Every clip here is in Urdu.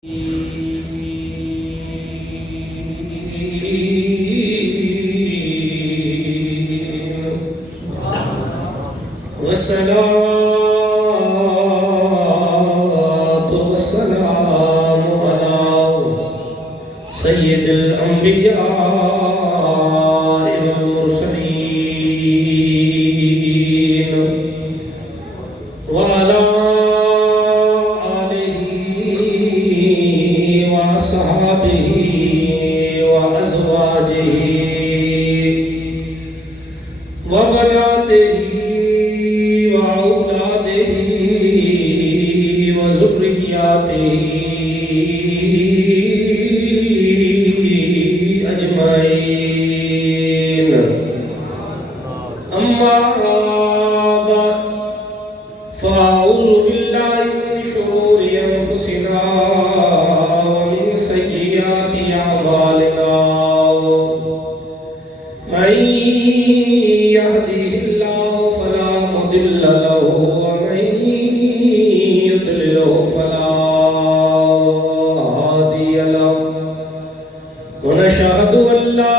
والصلاة والسلام على سيد الأنبياء والمرسلين وعلى آله وأصحابه وأزواجه وبناته وأولاده وذرياته أجمعين. أما بعد فأعوذ بالله من شرور أنفسنا ومن سيئات أعمالنا. من يهده الله فلا مضل له ومن يضلله فلا هادي له. ونشهد أن لا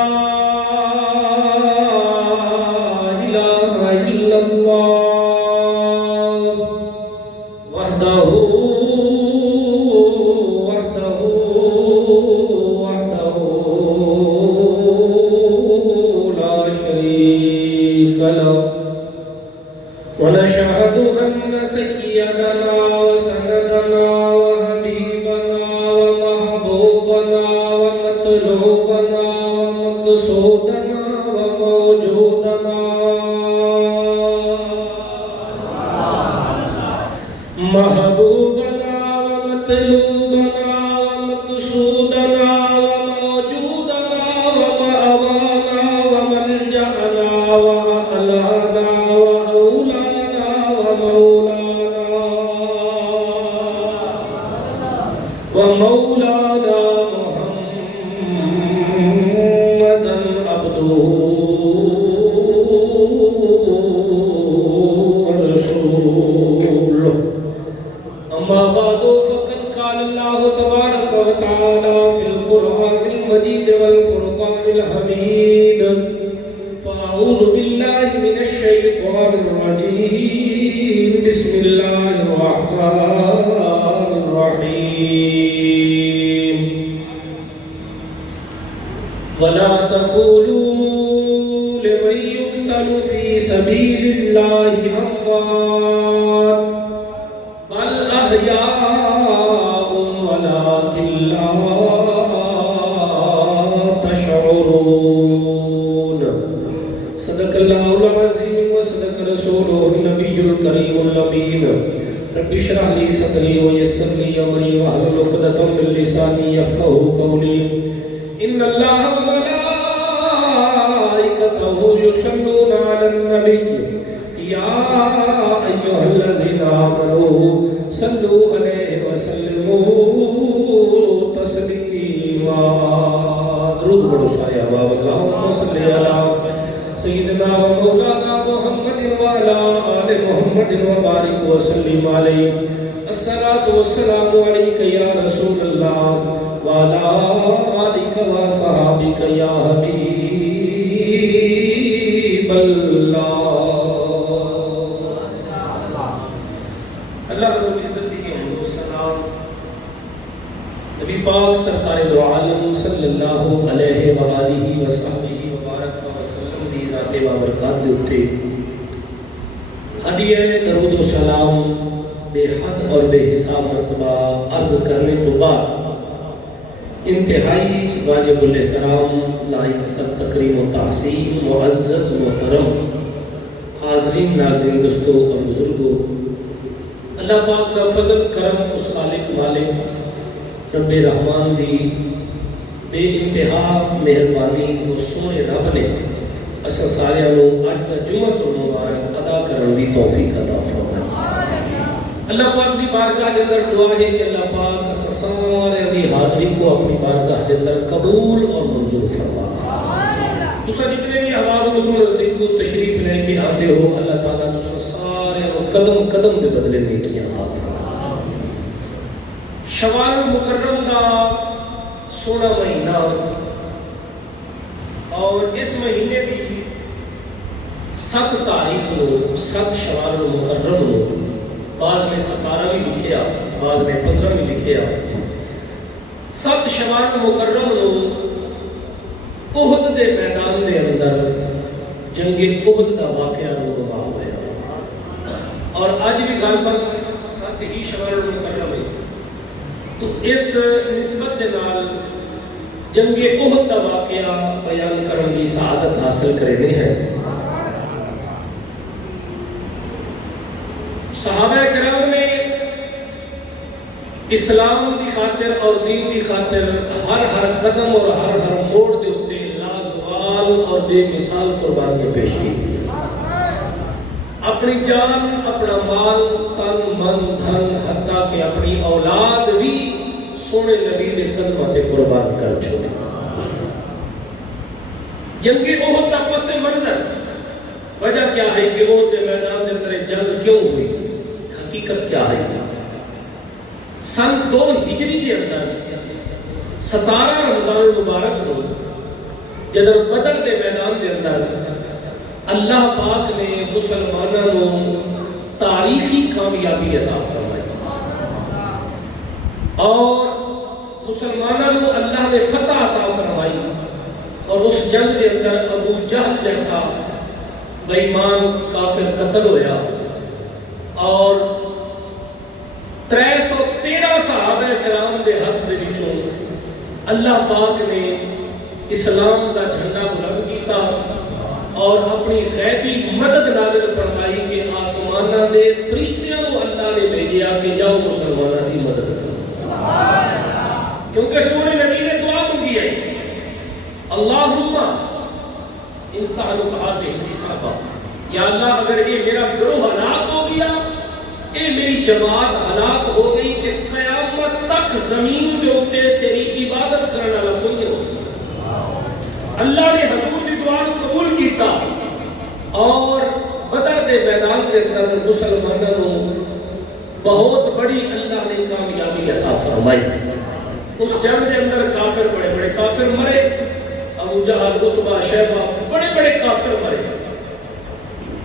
إله إلا الله وحده لا شريك له. ونشهد أن سيدنا وسندنا وحبيبنا ومحبوبنا ومطلوبنا ومقصودنا وموجودنا محبوبنا ومطلوبنا ومقصودنا وموجودنا ومأوانا وملجأنا وأهلنا وأولانا ومولانا محمدا عبده ورسوله. أما بعد فقد قال الله تبارك وتعالى في القرآن المجيد والفرقان الحميد. فأعوذ بالله من الشيطان الرجيم. بسم الله الرحمن الرحيم. ولا تقولوا لمن يقتل في سبيل الله أموات بل أحياء ولكن لا تشعرون. صدق الله العظيم وصدق رسوله النبي الكريم الأمين. رب اشرح لي صدري ويسر لي أمري واحلل عقدة من لساني يفقهوا قولي. إن الله وملائكته يصلون على النبي يا أيها الذين آمنوا صلوا عليه وسلموا تسليما. درود پڑھو سارے احباب. اللهم صل على سيدنا ومولانا محمد وعلى آل محمد وبارك وسلم عليه. الصلاة والسلام عليك يا رسول الله وعلى آلك وصحابك يا حبيب الله. اللہ رب العزت کی حمد و ثنا نبی پاک سرکار دو عالم صلی اللہ علیہ وآلہ وصحبہ وبارک وسلم دی ذات بابرکات دے اٹھے ہدیہ درود و سلام بے حد اور بے حساب مرتبہ عرض کرنے تو بعد انتہائی واجب الاحترام لائق سب تکریم و تحسین معزز محترم حاضرین ناظرین دوستو اور بزرگوں، اللہ پاک کا فضل کرم اس خالق مالک رب رحمان دی بے انتہا مہربانی کو سونے رب نے اسا سارے لوگ اج دا جمعہ تو مبارک ادا کرن دی توفیق عطا فرمائے. اللہ پاک دی بارگاہ دے اندر دعا ہے کہ اللہ پاک اسا سارے دی حاضری کو اپنی بارگاہ دے اندر قبول اور منظور فرمائے. تسا جتنے بھی احباب دور نزدیک کو تشریف لے کے آتے ہو، اللہ تعالیٰ تسا سارے قدم قدم دے بدلے نیکیاں عطا فرمائے. شوال المکرم دا سونا مہینہ اور اس مہینے دی 7 تاریخ نو 7 شوال المکرم نو بعض نے 17 بھی لکھیا بعض نے 15 بھی لکھیا 7 شوال المکرم نو احد دے میدان دے اندر جنگ احد دا واقعہ رونما ہویا اور آج بھی غالباً 7 ہی شوال المکرم ہے تو اس نسبت کے نال جنگ احد دا واقعہ بیان کرنے کی سعادت حاصل کرنے ہیں۔ صحابہ کرام نے اسلام دی خاطر اور دین دی خاطر ہر قدم اور ہر موڑ دے اتے لازوال اور بے مثال قربانیاں پیش کی تھی۔ اپنی جان، اپنا مال، تن، من، دھن، حتیٰ کہ اپنی اولاد بھی سونے نبی دے قدمہ تے قربان کر چھوڑے۔ جنگ احد دا پس منظر وجہ کیا ہے کہ احد دے میدان دے اندر جنگ کیوں ہوئی؟ حقیقت کیا ہے؟ سن 2 ہجری دے اندر 17 رمضان المبارک نو جدر بدر دے میدان دے اندر اللہ پاک نے مسلمانوں کو تاریخی کامیابی عطا فرمائی اور مسلمانوں کو اللہ نے فتح عطا فرمائی اور اس جنگ کے اندر ابو جہل جیسا بے ایمان کافر قتل ہویا اور 313 صحابہ کرام دے ہاتھ دے وچوں اللہ پاک نے اسلام دا جھنڈا بلند کیتا اور اپنی غیبی مدد نازل فرمائی کہ آسمانہ دے فرشتیاں کو اللہ نے بھیجیا کہ جاؤ مسلمانہ دی مدد کرو، کیونکہ سورہ نبی نے دعا مانگی ہے اللہم ان تعلق حاضر حسابہ، یا اللہ اگر یہ میرا گروہ ہلاک ہو گیا، یہ میری جماعت ہلاک ہو گئی کہ قیامت تک زمین دے اوتے تیری عبادت کرنے والا کوئی نہیں ہو سکتا۔ اللہ نے حضور دی دعا کو قبول کیتا اور بدر دے میدان دے اندر مسلمانوں کو بہت بڑی اللہ نے کامیابی عطا فرمائی۔ اس جنگ دے اندر کافر بڑے بڑے کافر مرے، ابو جہل، عتبہ، شیبہ، بڑے بڑے کافر مرے۔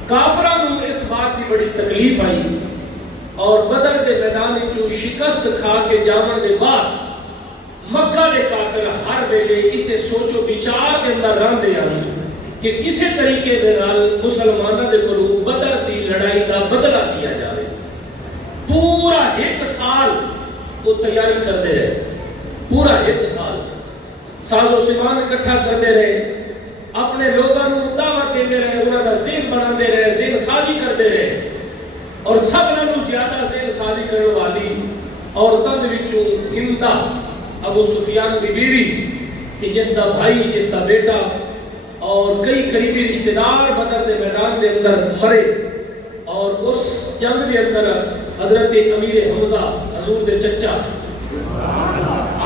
کافروں اس بات کی بڑی تکلیف آئی اور بدر دے میدان وچوں شکست کھا کے جاون دے بعد مکہ دے کافر ہر ویلے اسے سوچو بچار کے اندر رہندے ہیں کہ کسے طریقے دے نال مسلمانوں دے کولوں بدر دی لڑائی دا بدلہ دیا جائے۔ پورا 1 سال وہ تیاری کرتے رہے، پورا 1 سال ساز و سامان اکٹھا کرتے رہے، اپنے لوگوں کو دعوت دیتے رہے، انہوں کا ذہن بناتے رہے، ذہن سازی کرتے رہے اور سب نالوں زیادہ ذہن سازی کرنے والی عورتوں دے وچوں ہندہ ابو سفیان کی بیوی کہ جس دا بھائی، جس دا بیٹا اور کئی قریبی رشتہ دار بدر دے میدان دے اندر مرے اور اس جنگ دے اندر حضرت امیر حمزہ حضور دے چچا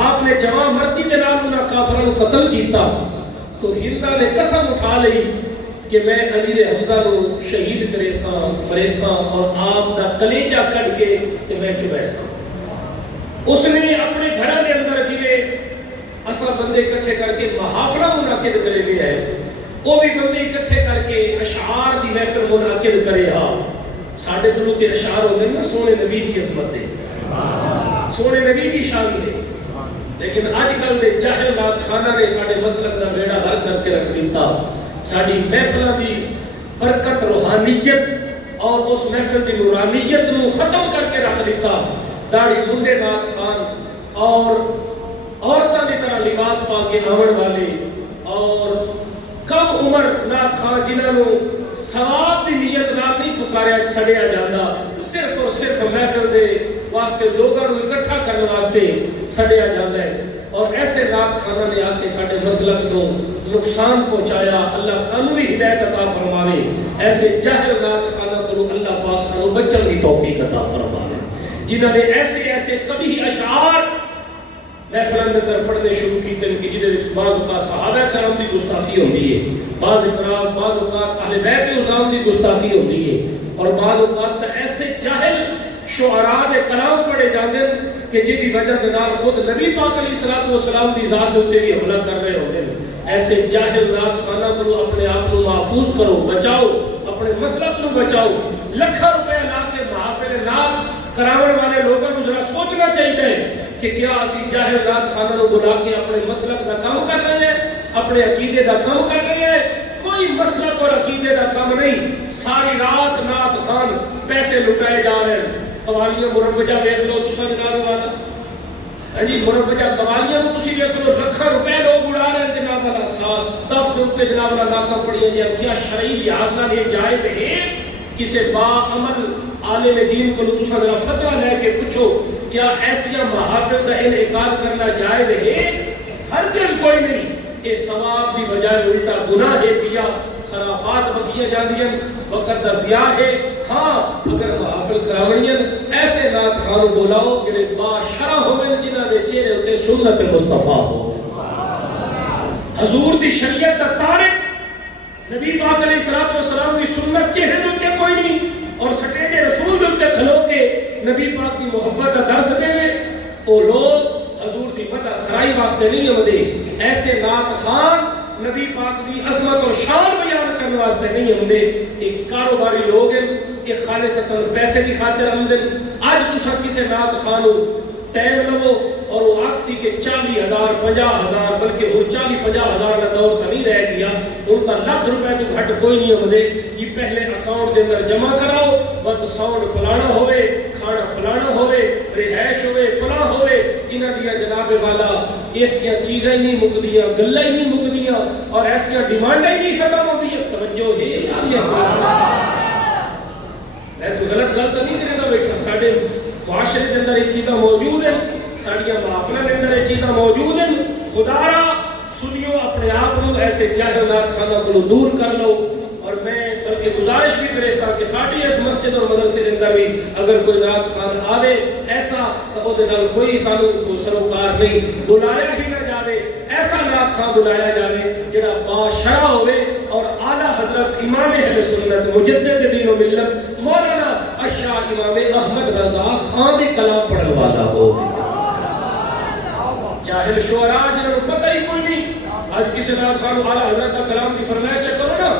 آپ نے جوان مردی دے نال انہاں کافراں نوں قتل کیتا تو ہندہ نے قسم اٹھا لئی کہ میں امیر حمزہ نو شہید کرے ساں مرے ساں اور آپ دا کلیجہ کٹ کے تے میں چبے ساں۔ اس نے اپنے گھر کے اندر جویں اسا بندے اکٹھے کر کے محافلہ منعقد کرے لیا ہے، وہ بھی بندے اکٹھے کر کے اشعار دی محفل منعقد کرے ہاں۔ ساڈے کولوں تے اشعار ہوندے نا سونے نبی دی عظمت دے، سونے نبی دی شان دے، لیکن آج کل دے جاہل نات خانہ نے ساڈے مسلک دا بیڑا غرق کر کے رکھ دیتا۔ ساڈی محفلہ دی برکت روحانیت اور اس محفل دی نورانیت نو ختم کر کے رکھ دیتا۔ داڑھی منڈے نات خان اور عورتوں کی طرح لباس پا کے آون والے اور کم عمر نات خان جنہاں نو ثواب دی نیت نال نہیں پکاریا سڑیا جاتا، صرف اور صرف محفل دے واسطے لوگوں کو اکٹھا کرنے واسطے سڑیا جاتا ہے اور ایسے نات خانہ نے آ کے ساڈے مسلک کو نقصان پہنچایا۔ اللہ سانو بھی ہدایت عطا فرماوے، ایسے جاہل نات خانہ کو اللہ پاک سانو بچن کی توفیق عطا فرماوے جنہوں نے ایسے کبھی اشعار محفلوں کے اندر پڑھنے شروع کیتے ہیں کہ جہاں بعض اوقات صحابہ کرام کی گستاخی ہوتی ہے، بعض اوقات اہل بیت عظام کی گستاخی ہوتی ہے اور بعض اوقات ایسے جاہل شعراء دے کلام پڑھے جاندے ہیں کہ جی دی وجہ دے نال خود نبی پاک علیہ الصلوۃ والسلام دی ذات دے بھی حملہ کر رہے ہوتے ہیں. ایسے جاہل نات خانہ کو اپنے آپ کو محفوظ کرو، بچاؤ، اپنے مسلک کو بچاؤ. لکھاں روپے لا کے محافل نات کراون والے لوگوں کو ذرا سوچنا چاہیے کہ کیا اسی جاہل نات خانہ کو بلا کے اپنے مسلک کا کام کر رہے ہیں، اپنے عقیدے کا کام کر رہے ہیں. کوئی مسلک اور عقیدے کا کام نہیں. ساری رات نات خان پیسے لٹائے جا رہے ہیں. قوالیاں مروجہ دیکھ لو تسا جناب والا، ہاں جی مروجہ قوالیاں کو تسی دیکھ لو، لاکھاں روپے لوگ اڑا رہے ہیں جناب والا. سال دف دے اوپر جناب والا ناکاں پڑیاں جی. کیا شرعی لحاظ نال یہ جائز ہے؟ کسی با عمل عالم دین کو تسا ذرا فتویٰ لے کے پوچھو کیا ایسیا محافل کا انعقاد کرنا جائز ہے؟ ہرگز کوئی نہیں. یہ ثواب دی بجائے الٹا گناہ ہے پیا. خرافات بکیاں جاندیاں، وقت دا ضیاع ہے. ہاں اگر محافل کراونیاں ایسے نات خانو بولاؤ جڑے با شرع ہوئے جنہاں دے چہرے ہوتے سنت مصطفیٰ ہو. حضور دی شریعت دا طارق نبی پاک علیہ الصلوۃ والسلام دی سنت چہرے دے کوئی نہیں، اور سٹیج رسول دے تے کھلو کے نبی پاک دی محبت دا درس دے میں او لوگ حضور دی مدح سرائی واسطے نہیں آمدے. ایسے نات خان نبی پاک دی عظمت اور شان بیان کرنے واسطے نہیں آمدے. ایک کاروباری لوگ ہیں، ایک خالصتاً پیسے کی خاطر آمدے. آج تسا کسی نات خانو ٹائم لو اور وہ آکسی کے 40,000 50,000 بلکہ وہ 40-50,000 کا دور تو نہیں رہ گیا. ان کا لاکھ روپے تو گھٹ کوئی نہیں آمدے. یہ پہلے اکاؤنٹ دے اندر جمع کراؤ، وقت ساؤنڈ فلانا ہوئے، کھانا فلانا ہوئے، رہائش ہوئے، فلاں ہوئے. انہاں دیا جناب والا ایسیا چیزیں نہیں مکدیاں، گلیں ہی نہیں مکدیاں، اور ایسیا ڈیمانڈیں ہی نہیں ختم ہوتی ہیں. توجہ ہے میں کوئی غلط گل تو نہیں کرے گا بیٹھا. ساڑھے معاشرے کے اندر یہ چیزیں موجود ہیں، ساڑھیاں محافلوں کے اندر یہ چیزیں موجود ہیں. خدا را سنیو اپنے آپ کو ایسے جاہل نات خانہ کو دور کر لو. اور میں بلکہ گزارش بھی کرے سا کہ ساڑھی اس مسجد اور مدرسے کے اندر بھی اگر کوئی نات خان آوے ایسا تو وہ دنال کوئی سانو سروکار نہیں، بلایا ہی نہ جاوے. ایسا نات خان بلایا جاوے جڑا باشرع ہوئے اور اعلیٰ حضرت امام اہل سنت مجدد دین و ملت مولانا الشاہ امام احمد رضا خان دے کلام پڑھن والا ہو. جاہل شعراء جنہوں نے پتہ ہی کوئی نہیں. آج کسی نات خان اعلیٰ حضرت کا کلام کی فرمائش کرو نا،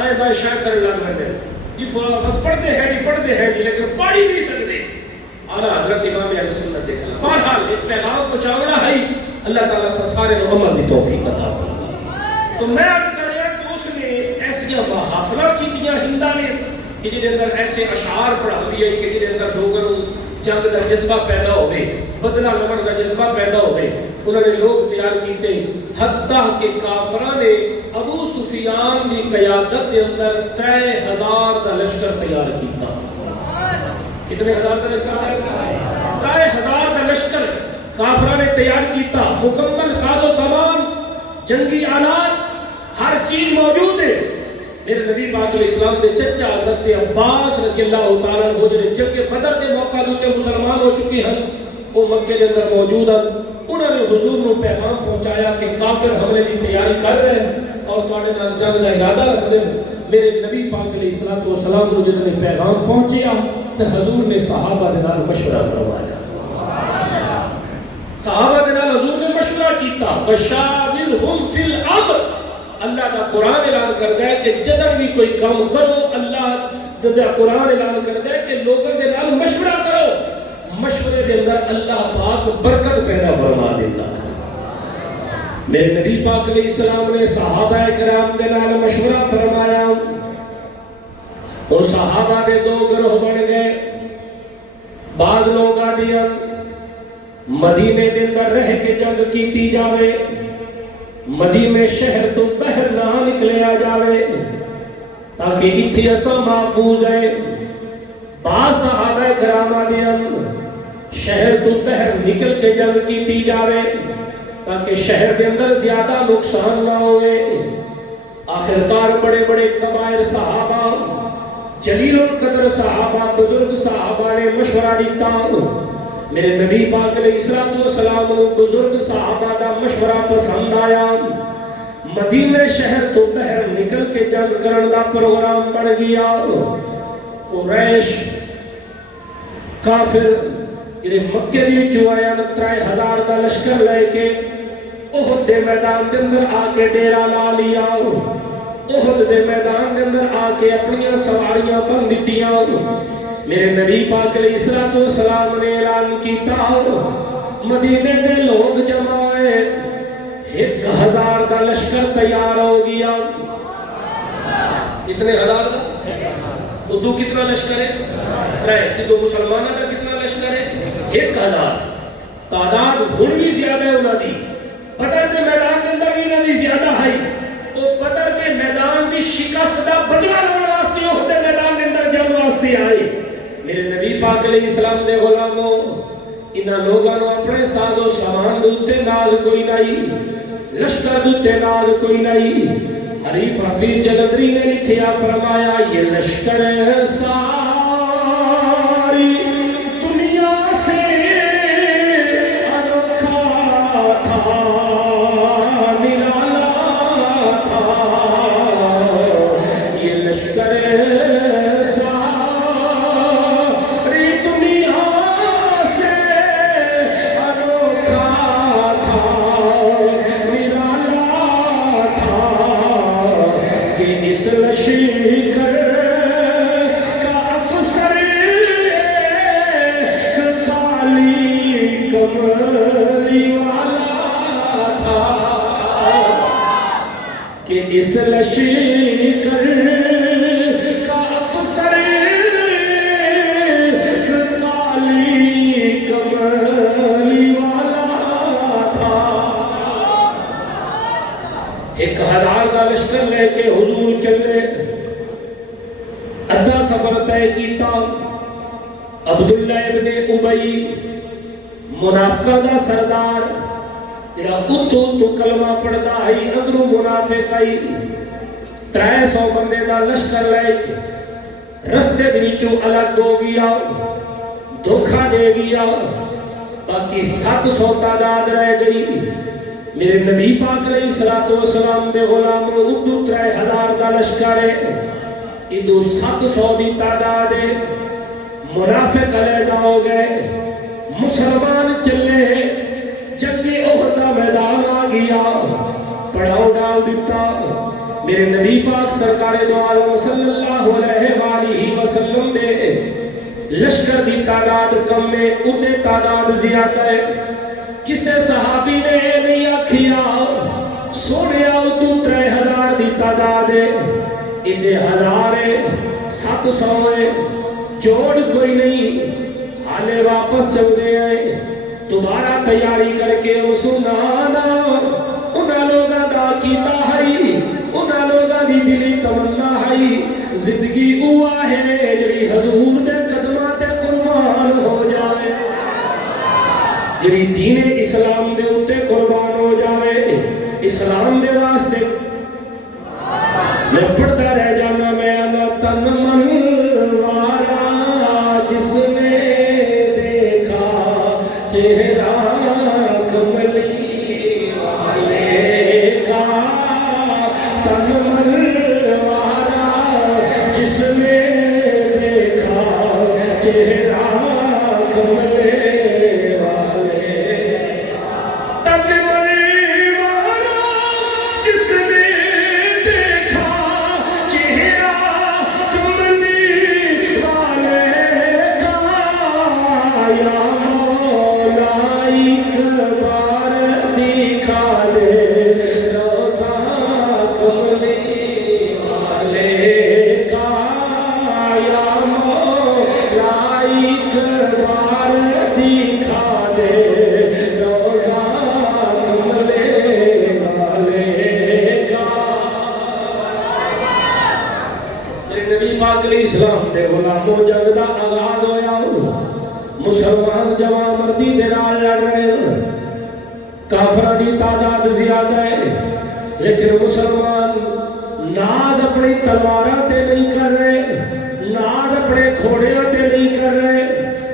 آئے بھائی شاہ کر لگ رہے ہیں جی فلاں بات پڑھتے ہیں جی لیکن پڑھ ہی نہیں سکتے. اعلیٰ حضرت امام اہل سنت دے کلام بہرحال ایک پیغام پہنچاونا ہے. اللہ تعالیٰ سے سارے عمل دی توفیق عطا فرمائے. تو میں عرض کر رہا کہ اس نے ایسی محافلہ کی دیا ہندا نے کہ جن اندر ایسے اشعار پڑھا دیے کہ جن اندر لوگوں جنگ کا جذبہ پیدا ہوئے، بدلہ لمن کا جذبہ پیدا ہوئے. انہوں نے لوگ تیار کیتے حتیٰ کہ کافران نے ابو سفیان دی قیادت کے اندر 3,000 کا لشکر تیار کیتا. کتنے ہزار کا لشکر تیار کیتا؟ 3,000 کا لشکر کافران نے تیار کیتا. مکمل ساز و سامان، جنگی آلات، ہر چیز موجود ہے. میرے نبی پاک علیہ السلام دے چچا حضرت عباس رضی اللہ تعالیٰ عنہ جنہیں جنگ بدر دے موقع دوتے مسلمان ہو چکے ہیں، وہ مکے کے اندر موجود ہیں. انہوں نے حضور کو پیغام پہنچایا کہ کافر حملے کی تیاری کر رہے ہیں اور تواڈے نال جنگ کا ارادہ رکھ دیں. میرے نبی پاک علیہ السلام کو جب نے پیغام پہنچیا تو حضور نے صحابہ دے نال مشورہ فرمایا. صحابہ دے نال حضور نے مشورہ کیتا. وشاورہم فی الامر. اللہ کا قرآن اعلان کرتا ہے کہ جدر بھی کوئی کام کرو اللہ کا قرآن اعلان کرتا ہے کہ لوگوں کے نال مشورہ کرو. مشورے کے اندر اللہ پاک برکت پیدا فرما دیتا. میرے نبی پاک علیہ السلام نے صحابہ کرام کے نال مشورہ فرمایا اور صحابہ دے 2 گروہ بن گئے. بعض لوگ آدیاں مدینے کے اندر رہ کے جنگ کیتی جاوے، مدینے شہر تو باہر نہ نکلیا جاوے تاکہ اتھی اساں محفوظ ہے. بعض صحابہ کرام آدیاں شہر تو باہر نکل کے جنگ کیتی جاوے تاکہ شہر کے اندر زیادہ نقصان نہ ہوئے. آخرکار بڑے بڑے کبائر صحابہ، جلیل القدر صحابہ، بزرگ صحابہ نے مشورہ دیتا. میرے نبی پاک علیہ السلام نے بزرگ صحابہ دا مشورہ پسند آیا. مدینہ شہر تو باہر نکل کے جنگ کرن دا پروگرام بن گیا. قریش کافر جڑے مکے دی وچوں آیا 3000 دا لشکر لے کے احد دے میدان دے اندر آ کے ڈیرا لا لیا احد دے میدان دے اندر آ کے اپنی سواریاں بن دتیاں میرے نبی پاک علیہ السلام نے اعلان کیتا مدینے دے لوگ جمع ہوئے 1000 دا لشکر تیار ہو گیا کتنے ہزار دا اردو کتنا لشکر ہے 3 کدو مسلمانہ دا کتنا لشکر ہے 1000 تعداد ہن بھی زیادہ ہے انہاں دی بدر دے میدان کے اندر بھی انہاں دی زیادہ ہے تو بدر دے میدان دی شکست دا بدلہ لینے واسطے احد دے میدان کے اندر جنگ واسطے آئے میرے نبی پاک علیہ السلام دے غلاموں انہاں لوگاں نو اپنے ساز و سامان دے اوتے ناز کوئی نہیں لشکر دے اوتے ناز کوئی نہیں حریف حفیظ جلندری نے لکھیا فرمایا یہ لشکر ساری دنیا سے انوکھا تھا نرالا تھا یہ لشکر ساری دنیا سے انوکھا تھا نرالا تھا کہ اس لشکر کا افسر ایک کالی کملی والا تھا کہ اس لشکر کا افسر ایک کالی کملی والا تھا 1000 دا لشکر لے کے حضور چلے ادھا سفر طے کیتا عبداللہ ابن ابی منافقہ دا سردار جڑا اتو کلمہ پڑھدا ہے اندروں منافق ہے 300 بندے دا لشکر لے کے رستے دے وچوں الگ ہو گیا دھوکا دے گیا باقی 700 تعداد رہ گئی میرے نبی پاک علیہ السلام دے غلاموں ادو 3000 دا لشکر ہے ادو 700 دی تعداد ہے منافق علیحدہ ہو گئے مسلمان چلے جنگی احد دا میدان آ گیا پڑاؤ ڈال دیتا میرے نبی پاک سرکار دو عالم صلی اللہ علیہ وآلہ وسلم دے لشکر دی تعداد کم میں ادھے تعداد زیادہ ہے کسے صحابی نے نہیں آکھیا سوڑیا ادھو 3000 دی تعداد ہے ادھے 1000 ہے 700 ہے جوڑ کوئی نہیں حالے واپس چل دے آئے دوبارہ تیاری کر کے سنانا انہاں لوگاں دا کیتا ہے انہاں لوگاں دی دلی تمنا ہے زندگی ہوا ہے جڑی حضور دے قدماں تے قربان ہو جاوے جڑی دین اسلام دے اوتے قربان ہو جاوے اسلام دے واسطے میں پڑھتا رہ جانا میں انا تن من وارا جس نے دیکھا چہرہ کملی والے کا تن من وارا جس نے دیکھا چہرہ کملے اسلام دے غلاموں جنگ دا آغاز ہویا مسلمان جوان مردی دے نال لڑ رہے کافراں دی تعداد زیادہ ہے لیکن مسلمان ناز اپنی تلواراں تے نہیں کر رہے ناز اپنے گھوڑیاں تے نہیں کر رہے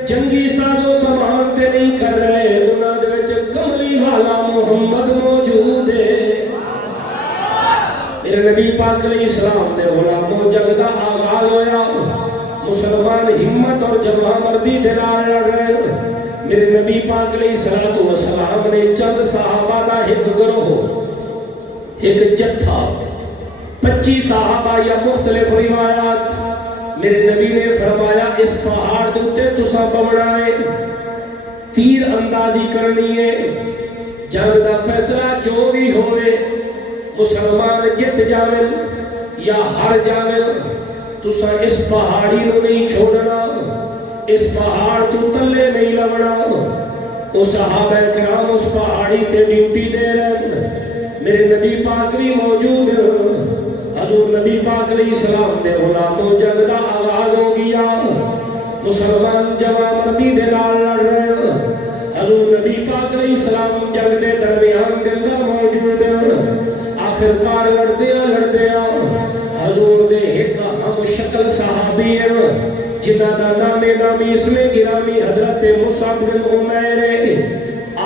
جنگی ساز و سامان تے نہیں کر رہے انہاں دے وچ کملی والا محمد موجود ہے میرے نبی پاک علیہ السلام دے غلاموں جنگ دا آغاز ہویا مسلمان ہمت اور جوان مردی دے نال لڑ رہے میرے نبی پاک علیہ الصلوۃ والسلام نے چند صحابہ دا ایک گروہ، ایک جتھا 25 صحابہ یا مختلف روایات، میرے نبی نے فرمایا اس پہاڑ دوتے تسا بمنا ہے، تیر اندازی کرنی ہے، جنگ دا فیصلہ جو بھی ہوئے، مسلمان جت جاون یا ہر جاون، تسا اس پہاڑی نو نہیں چھوڑنا، اس پہاڑ تو تلے نہیں لونا۔ وہ صحابہ کرام اس پہاڑی تے ڈیوٹی دے رہے، میرے نبی پاک بھی موجود، حضور نبی پاک علیہ السلام دے غلاموں جنگ دا آغاز ہو گیا، مسلمان جوان مردی دے نال لڑ رہے، حضور نبی پاک علیہ السلام جنگ دے درمیان دے اندر موجود، آخر کار لڑدیا حضور دے ایک ہم شکل صحابی جنہ دا نامی اسم گرامی حضرت مصعب بن عمیر،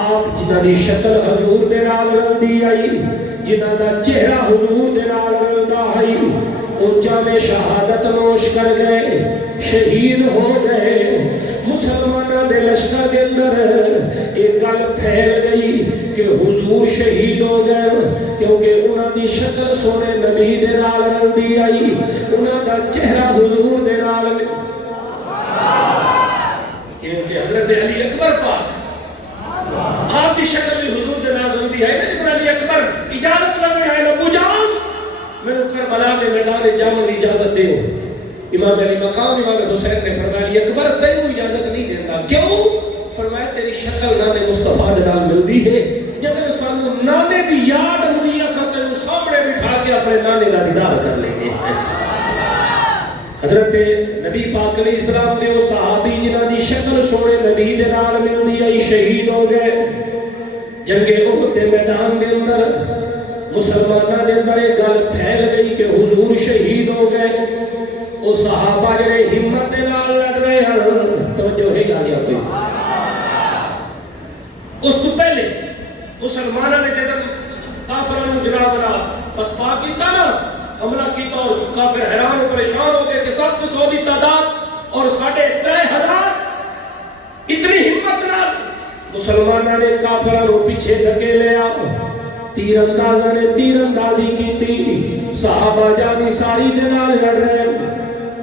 آپ جنہ دی شکل حضور دے نال رلدی آئی، جنہ دا چہرہ حضور دے نال رلدا آئی، وہ جام شہادت نوش کر گئے، شہید ہو گئے۔ مسلمانہ دے لشکر کے اندر ایک گل پھیل گئی کہ حضور شہید ہو گئے، کیونکہ انہاں دی شکل سونے نبی دے نال رلدی آئی، انہاں دا چہرہ حضور دے نال، کیونکہ حضرت علی اکبر پاک آپ کی شکل بھی حضور دے نال رلدی ہے نا، جتنا علی اکبر اجازت نہ ملائے ابو جان میں نے کربلا کے میدان جامن کی اجازت دے ہو، امام علی مقام امام حسین نے فرمایا علی اکبر تینوں اجازت نہیں دیتا، کیوں؟ فرمایا تیری شکل نانے مصطفیٰ دے نال ملدی ہے، جب میں سانو نانے دی یاد ملی اساں تینوں سامنے بٹھا کے اپنے نانے دا دیدار کر لیں گے۔ حضرت نبی پاک علیہ السلام دے وہ صحابی جنہ دی شکل سونے نبی دے نال ملدی آئی شہید ہو گئے۔ جنگ احد دے میدان دے اندر مسلمانہ دے اندر ایک گل پھیل گئی کہ حضور شہید ہو گئے، وہ صحابہ جڑے ہمت دے نال لڑ رہے ہیں، توجہ ہے یا کوئی؟ اس تو پہلے مسلمانہ نے جدن کافرانوں جناب بنا پسپا کیتا نا، حملہ کیتا اور کافر حیران و پریشان ہو گئے کہ 700 دی تعداد اور 3500 اتنی ہمت نال مسلمانہ نے کافرانوں پیچھے دھکے لیا، تیر اندازہ نے تیر اندازی کی تھی، صحابہ جانی ساری جنال لڑ رہے،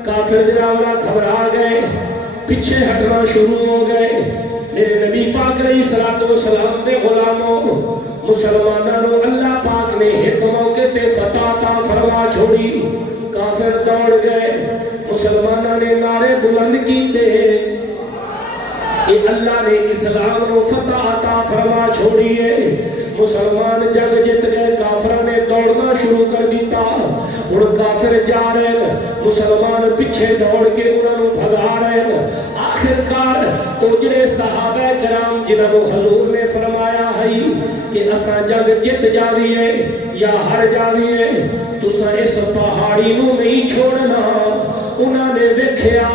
کافر جناولا گھبرا گئے، پیچھے ہٹنا شروع ہو گئے۔ میرے نبی پاک علیہ السلام دے غلاموں مسلمانوں اللہ پاک نے ایک موقع تے فتح عطا فرما چھوڑی، کافر دوڑ گئے، مسلمانوں نے نعرے بلند کیتے کہ اللہ نے اسلام کو فتح عطا فرما چھوڑی ہے، مسلمان جنگ جت گئے، کافروں نے دوڑنا شروع کر دیتا، اور کافر جا رہے ہیں، مسلمان پیچھے دوڑ کے انہوں نے بھگا رہے ہیں، آخر کار اجرے صحابہ کرام جنہوں حضور نے فرمایا ہے کہ اسا جنگ جت جاوی ہے یا ہر جاوی ہے، تسا اس پہاڑی نو نہیں چھوڑنا، انہوں نے ویکھیا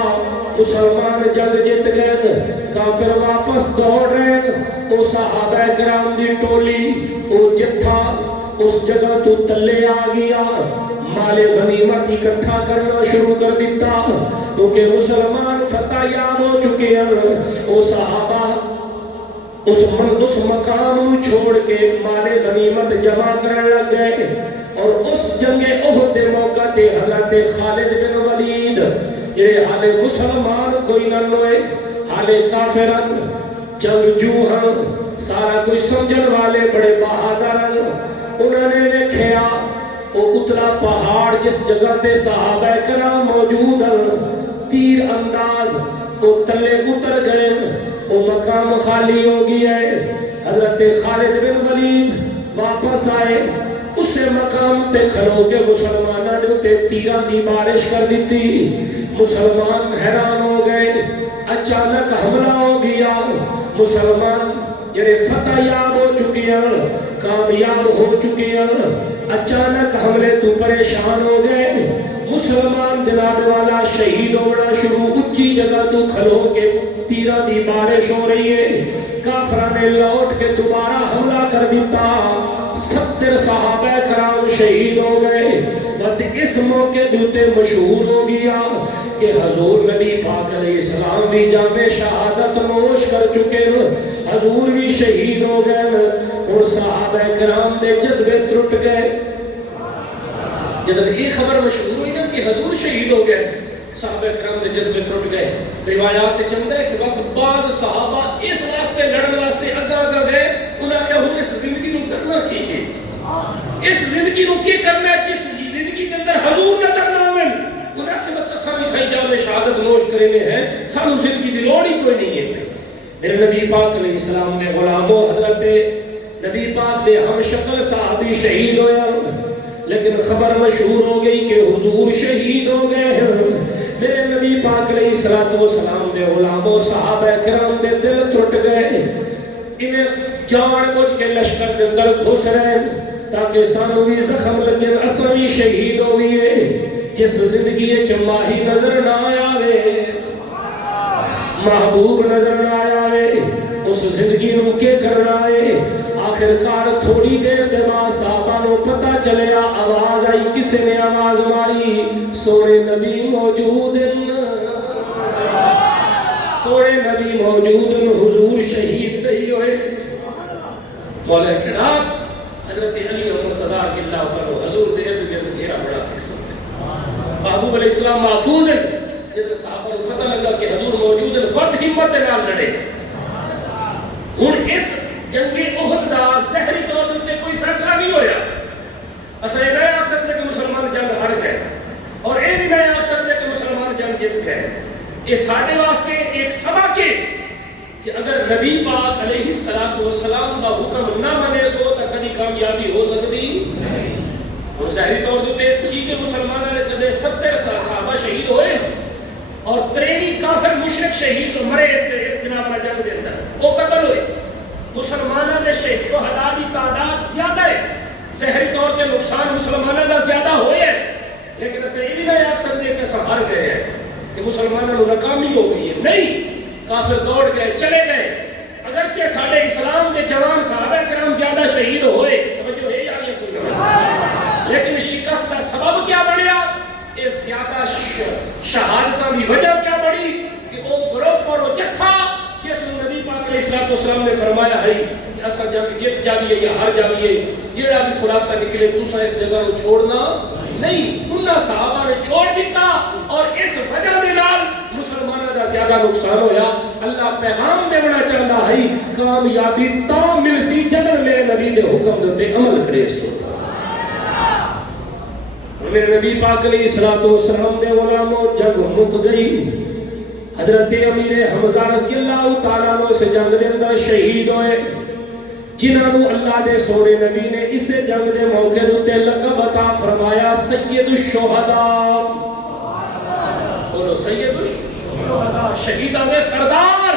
مسلمان جنگ جت گئے، کافر واپس دوڑ رہے ہیں، وہ صحابہ کرام دی ٹولی وہ جتھا اس جگہ تو تلے آ گیا، مال غنیمت اکٹھا کرنا شروع کر دیتا، کیونکہ مسلمان فتح یاب ہو چکے ہیں، وہ صحابہ اس مقام نو چھوڑ کے مال غنیمت جمع کرنے لگ گئے، اور اس جنگ احد دے موقع تے حضرت خالد بن ولید یہ حالے مسلمان کوئی نہ ہوئے، حالے کافرن جنگجو ہیں، سارا کوئی سمجھن والے بڑے بہادر ہیں، انہوں نے دیکھیا وہ اتلا پہاڑ جس جگہ تے صحابہ کرام موجود ہیں، تیر انداز وہ تلے اتر گئے، وہ مقام خالی ہو گیا ہے، حضرت خالد بن ولید واپس آئے، اسے مقام تے کھلو کے مسلمانہ جو تے تیران دی بارش کر دیتی، مسلمان حیران ہو گئے، اچانک حملہ ہو گیا، مسلمان جڑے فتح یاب ہو چکے ہیں، کامیاب ہو چکے ہیں، اچانک حملے تو پریشان ہو گئے، مسلمان جناب والا شہید ہونا شروع، اچھی جگہ تو کھلو کے تیرہ دی بارش ہو رہی ہے، کافرہ نے لوٹ کے دوبارہ حملہ کر دیتا، 70 صحابہ کرام شہید ہو گئے، تے اس موقع دیتے مشہور ہو گیا کہ حضور نبی پاک علیہ السلام بھی جام شہادت نوش کر چکے، حضور بھی شہید ہو گئے، اور صحابہ کرام دے جذبے ٹوٹ گئے۔ جب یہ خبر مشہور ہوئی نا کہ حضور شہید ہو گئے، صحابہ کرام دے جذبے ٹوٹ گئے۔ روایات چند ہے کہ وقت بعض صحابہ اس واسطے لڑن واسطے اگا گئے، انہاں کہا ہوں اس زندگی نو کرنا کی ہے، اس زندگی نو کی کرنا ہے جس زندگی کے اندر حضور نظر نہ آویں۔ انہاں کہا بس اساں بھی تھائی جام شہادت نوش کرنے ہیں، سانو زندگی دی لوڑ ہی کوئی نہیں ہے۔ میرے نبی پاک علیہ السلام دے غلاموں، حضرت نبی پاک دے ہم شکل صحابی شہید ہویا، لیکن خبر مشہور ہو گئی کہ حضور شہید ہو گئے ہیں۔ میرے نبی پاک علیہ السلام دے غلاموں صحابہ کرام دے دل ٹوٹ گئے، انہیں جان بوجھ کے لشکر دے اندر گھس رہے تاکہ سانو بھی زخم لگن، اساں بھی شہید ہوئے۔ جس زندگی چماہی نظر نہ آوے، محبوب نظر نہ آوے، اس زندگی نو کے کرنا ہے۔ آخر کار تھوڑی دیر دے بعد صحابہ نو پتہ چلیا، آواز آئی، کسی نے آواز ماری، سونے نبی موجود ہیں، سونے نبی موجود ہیں، حضور شہید نہیں ہوئے۔ مولا کرام حضرت علی و مرتضی رضی اللہ تعالیٰ حضور دے ارد گرد گھیرا بڑا کھلوتے ہیں، محبوب علیہ السلام محفوظ ہیں۔ جب صحابہ کو پتہ لگا کہ حضور موجود ہیں، خود ہمت نال لڑے۔ ہن اس جنگ احد دا ظاہری طور پر کوئی فیصلہ نہیں ہویا، اسا یہ نہیں آکھ سکتے کہ مسلمان جنگ ہار گئے، اور یہ بھی نہیں آکھ سکتے کہ مسلمان جنگ جیت گئے۔ یہ سارے واسطے ایک سبق ہے کہ اگر نبی پاک علیہ السلام دا حکم نہ منے سو تو کبھی کامیابی ہو سکتی نہیں۔ اور ظاہری طور پر ٹھیک ہے مسلمانوں نے کدے 70 صحابہ شہید ہوئے اور 63 کافر مشرک شہید مرے اس جناب کا جنگ دے اندر، وہ قتل ہوئے۔ مسلمانوں نے شہداء کی تعداد زیادہ ہے، ظاہری طور پہ نقصان مسلمانوں کا زیادہ ہوئے ہے، لیکن اسے یہ بھی نہیں آکھ سکتے کہ اسے ہار گئے ہیں، کہ مسلمانوں کو ناکامی ہو گئی ہے۔ نہیں، کافر دوڑ گئے، چلے گئے۔ اگرچہ سارے اسلام کے جوان صحابہ کرام زیادہ شہید ہوئے، توجہ ہے یار یہ کوئی غلط، لیکن شکست کا سبب کیا بنیا؟ یہ زیادہ شہادتوں کی وجہ کیا بڑی کہ وہ گروپ اور جتھا جس نبی پاک علیہ السلام نے فرمایا ہے کہ اسا جنگ جیت جاویے یا ہار جاویے، جیڑا بھی خلاصہ نکلے تسا اس جگہ کو چھوڑنا نہیں۔ انہاں صحابہ نے چھوڑ دیتا اور اس وجہ دے نال مسلمانوں کا زیادہ نقصان ہویا۔ اللہ پیغام دینا چاہتا ہے کامیابی تا مل سی جدن میرے نبی نے حکم دیتے عمل کرے سو۔ میرے نبی پاک علیہ السلام دے غلاموں جنگ مک گئی۔ حضرت امیر حمزہ رضی اللہ تعالیٰ عنہ سے جنگ دے اندر شہید ہوئے، جنہوں اللہ دے سونے نبی نے اس جنگ دے موقع دوتے لقب عطا فرمایا سید الشہداء۔ بولو سید الشہداء، شہیدان دے سردار۔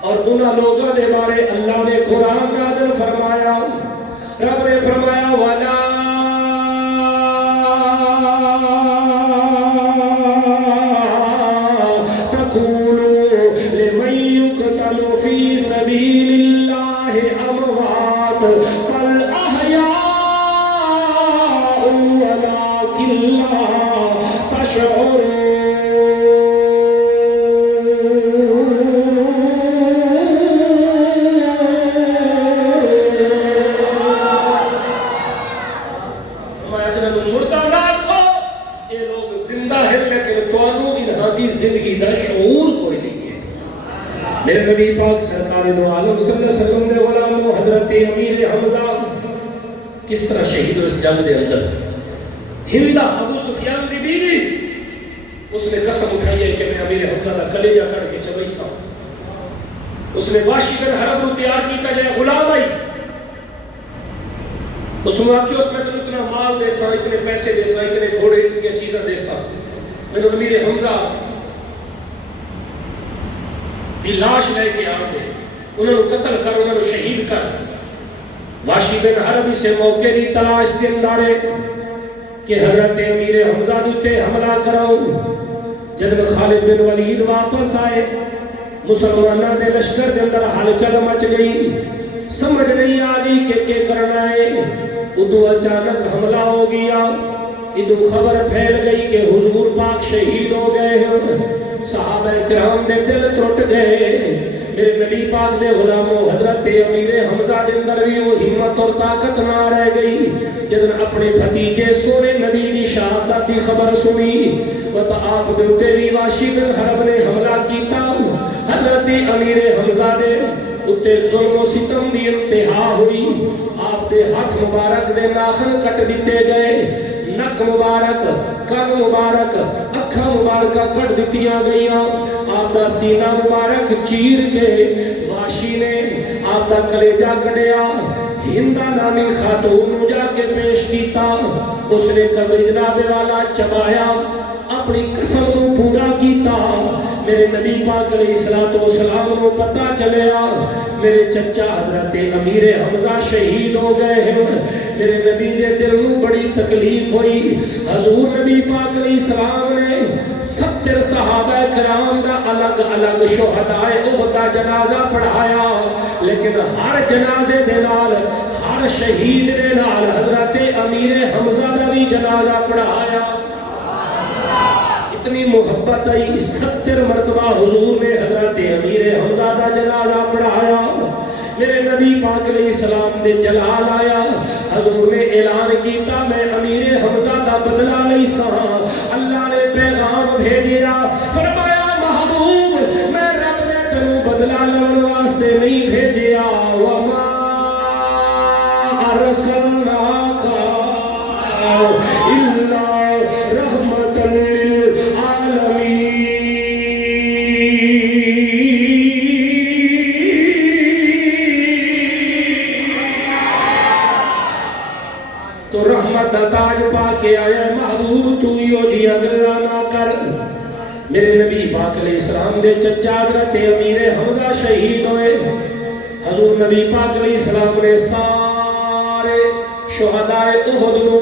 اور انہاں لوگوں دے بارے اللہ نے قرآن نازل فرمایا، رب نے فرمایا وَلَا میرے نبی پاک سرکار دو عالم صلی اللہ علیہ وسلم دے غلاموں حضرت امیر حمزہ کس طرح شہید ہو اس جنگ دے اندر۔ ہندہ ابو سفیان دی بیوی اس نے قسم اٹھائی ہے کہ میں امیر حمزہ دا کلیجہ کڑ کے چبیسا ہوں۔ اس نے واشنگٹن حرم کو تیار کیتا گیا غلام آئی، اس نے کہا کہ اس میں تو اتنا مال دے سا، اتنے پیسے دے سا، اتنے گھوڑے، اتنی چیزیں دے سا، میں نے امیر حمزہ دی لاش لے کے آن دے، انہوں نے قتل کر، انہوں نے شہید کر۔ واشی بن حرب سے موقع دی تلاش کے اندارے کہ حضرت امیر حمزہ دوتے حملہ کراؤ۔ جب خالد بن ولید واپس آئے، مسلمانہ دے لشکر دے اندر حال چل مچ گئی، سمجھ نہیں آ گئی کہ کرنا ہے۔ ادو اچانک حملہ ہو گیا، ادو خبر پھیل گئی کہ حضور پاک شہید ہو گئے ہیں، صحابہ کرام دے دل ٹوٹ گئے۔ میرے نبی پاک دے غلاموں حضرت امیر حمزہ دے اندر بھی وہ ہمت اور طاقت نہ رہ گئی، جدن اپنے بھتیجے سونے نبی دی شہادت دی خبر سنی وتا آپ دے اتے بھی واشی بن حرب نے حملہ کیتا۔ حضرت امیر حمزہ دے اتے ظلم و ستم دی انتہا ہوئی، آپ دے ہاتھ مبارک دے ناخن کٹ دیتے گئے، نک مبارک، کن مبارک، اکھا مبارکہ کٹ دیتیاں گئیاں، آپ دا سینہ مبارک چیر کے واشی نے آپ دا کلیجہ کڑیا، ہندہ نامی خاتون نو جا کے پیش کیتا، اس نے قبر جناب والا چبایا، اپنی قسم نو پورا کیتا۔ میرے نبی پاک علیہ السلام کو پتہ چلیا میرے چچا حضرت امیر حمزہ شہید ہو گئے ہیں۔ میرے نبی دے دل نو بڑی تکلیف ہوئی۔ حضور نبی پاک علیہ السلام نے 70 صحابہ کرام دا الگ الگ شہداء احد دا جنازہ پڑھایا، لیکن ہر جنازے دے نال، ہر شہید دے نال حضرت امیر حمزہ دا بھی جنازہ پڑھایا۔ اتنی محبت آئی، 70 مرتبہ حضور نے حضرت امیر حمزہ دا جنازہ پڑھایا۔ میرے نبی پاک علیہ السلام دے جلال آیا، حضور نے اعلان کیتا میں امیر حمزہ دا بدلہ نہیں سا۔ اللہ نے پیغام بھیجیا، فرمایا محبوب میں رب نے تنو بدلہ لون واسطے نہیں بھیجیا، وما ارسلناک الا رحمۃ تو رحمت دا تاج پا کے آیا محبوب تو یو جیا گلہ نہ کر۔ میرے نبی پاک علیہ السلام دے چچا حضرت امیر حمزہ شہید ہوئے۔ حضور نبی پاک علیہ السلام نے سارے شہداء احد نو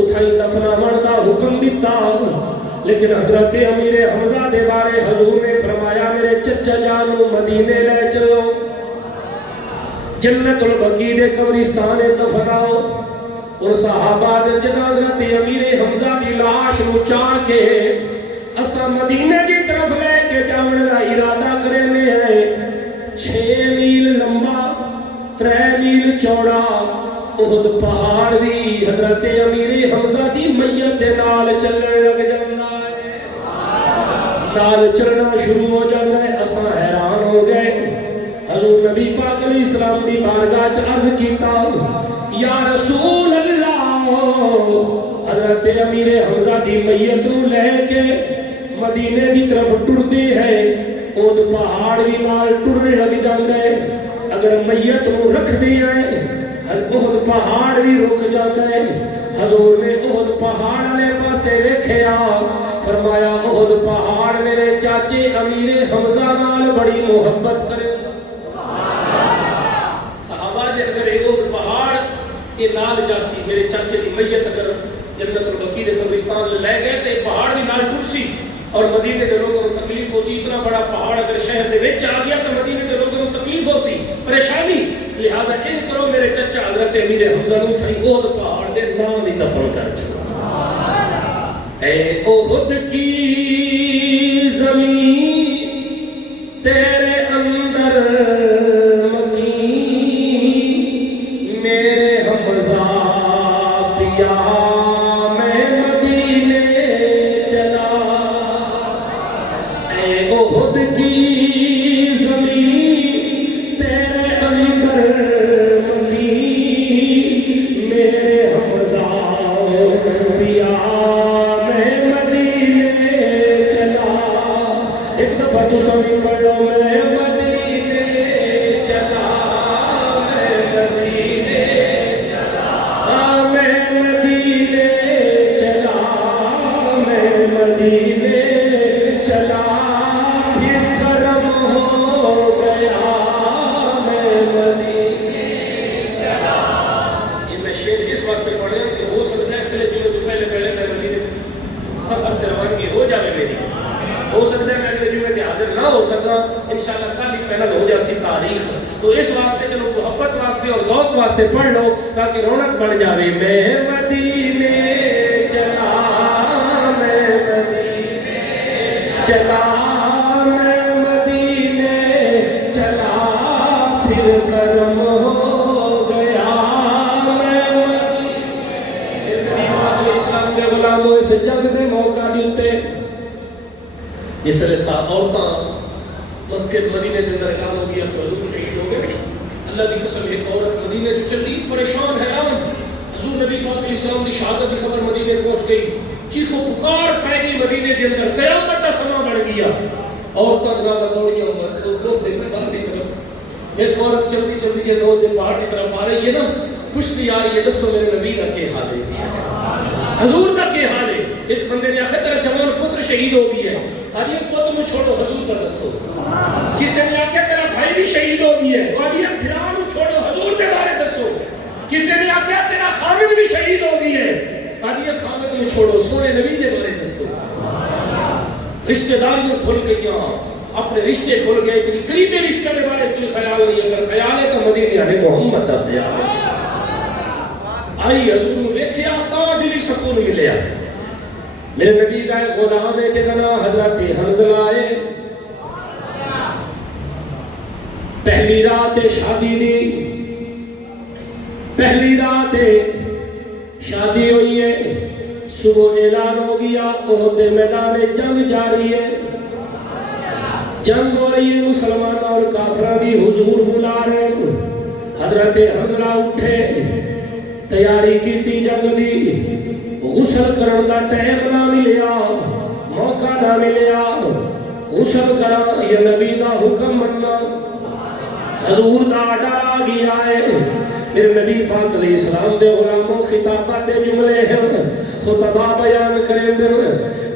اتھائی دفناون دا حکم دیتا، لیکن حضرت امیر حمزہ دے بارے حضور نے فرمایا میرے چچا جان نو مدینے لے چلو، جنت البقیع دے قبرستان دفناؤ۔ اور صحابہ دے جد حضرت امیر حمزہ دی لاش نو چاڑ کے اسا مدینے دی طرف لے کے جاون دا ارادہ کرنے ہیں۔ 6 میل لمبا 3 میل چوڑا احد پہاڑ بھی حضرت امیر حمزہ دی میت دے نال چلن لگ جانا ہے، نال چلنا شروع ہو جانا ہے۔ اسا حیران ہو گئے، حضور نبی پاک علیہ السلام دی بارگاہ چ عرض کیتا یا رسول اللہ، حضرت امیر حمزہ دی میت نو لے کے مدینے دی طرف ٹردے ہیں، احد پہاڑ بھی نال ٹرن لگ جاندے، اگر میت نو رکھ دیا ہے احد پہاڑ بھی رک جاتا ہے۔ حضور نے احد پہاڑ والے پاسے ویکھیا، فرمایا احد پہاڑ میرے چاچے امیر حمزہ نال بڑی محبت کرے۔ صحابہ جے اگر احد پہاڑ یہ نال جاسی میرے چاچے دی میت اگر جنت البقیع دے قبرستان لے گئے تے پہاڑ بھی نال ٹرسی اور مدینے دے لوگوں کو تکلیف ہو سی۔ اتنا بڑا پہاڑ اگر شہر دے وچ آ گیا تو مدینے دے لوگوں کو تکلیف ہو سی، پریشانی، لہذا ان کرو میرے چچا حضرت امیر حمزہ نو تھئی احد پہاڑ دے نام ہی دفن کر چھوڑا۔ اے احد کی زمین تیرے اندر مکین، میرے حمزہ پیا میں مدینے چلا۔ اے احد کی انشاءاللہ کل ہی فائنل ہو جاسی تاریخ، تو اس واسطے چلو محبت واسطے اور ذوق واسطے پڑھ لو تاکہ رونق بن جاوے۔ میں مدینے چلا چلا میں مدینے چلا پھر کرم ہو گیا میں مدینے اسلام دے غلاموں اس جنگ دے موقع دیتے جس طرح صاحب عورتاں مسجد مدینے کے اندر اعلان ہو گیا کہ حضور شہید ہو گئے اللہ دی قسم ایک عورت مدینے جو چلی پریشان حیران حضور نبی پاک علیہ السلام دی شہادت کی خبر مدینے پہنچ گئی چیخ و پکار پہ گئی مدینے کے اندر قیامت کا سما بڑھ گیا عورتاں جناب دوڑیاں لوگ دے میدان کی طرف ایک عورت چلتی چلتی کے لوگ دے پہاڑ کی طرف آ رہی ہے نا پوچھتی آ رہی ہے دسو میرے نبی کا کیا حال ہے حضور کا کیا حال ہے ایک بندے نے آخر تیرا جوان پتر شہید ہو گیا ہے آدھی پتر میں چھوڑو حضور کا دسو کسی نے آخر تیرا بھائی بھی شہید ہو گیا ہے آدھی بھران چھوڑو حضور کے بارے دسو کسی نے آخر تیرا خامد بھی شہید ہو گیا ہے آدھی خامد میں چھوڑو سونے نبی کے بارے دسو رشتہ داریوں بھول کے کیا اپنے رشتے بھول گئے اتنی قریبی رشتے کے بارے کوئی خیال نہیں اگر خیال ہے تو مدینے آنے محمد کا خیال ہے آئی حضور نے دیکھیا تا دلی سکون ملیا میرے نبی کا ایک غلام ہے جتنا حضرت حنظلہ ہے پہلی رات شادی دی پہلی رات شادی ہوئی ہے صبح اعلان ہو گیا احد میدان جنگ جاری ہے جنگ ہو رہی ہے مسلمان اور کافران دی حضور بلا رہے حضرت حنظلہ اٹھے تیاری کی تھی جنگ دی غسل کرن دا ٹائم نہ ملیا موقع نہ ملیا غسل کرا یہ نبی دا حکم مننا حضور دا ڈرا گیا ہے میرے نبی پاک علیہ السلام دے غلاموں خطابات جملے ہیں خطبہ بیان کریں دن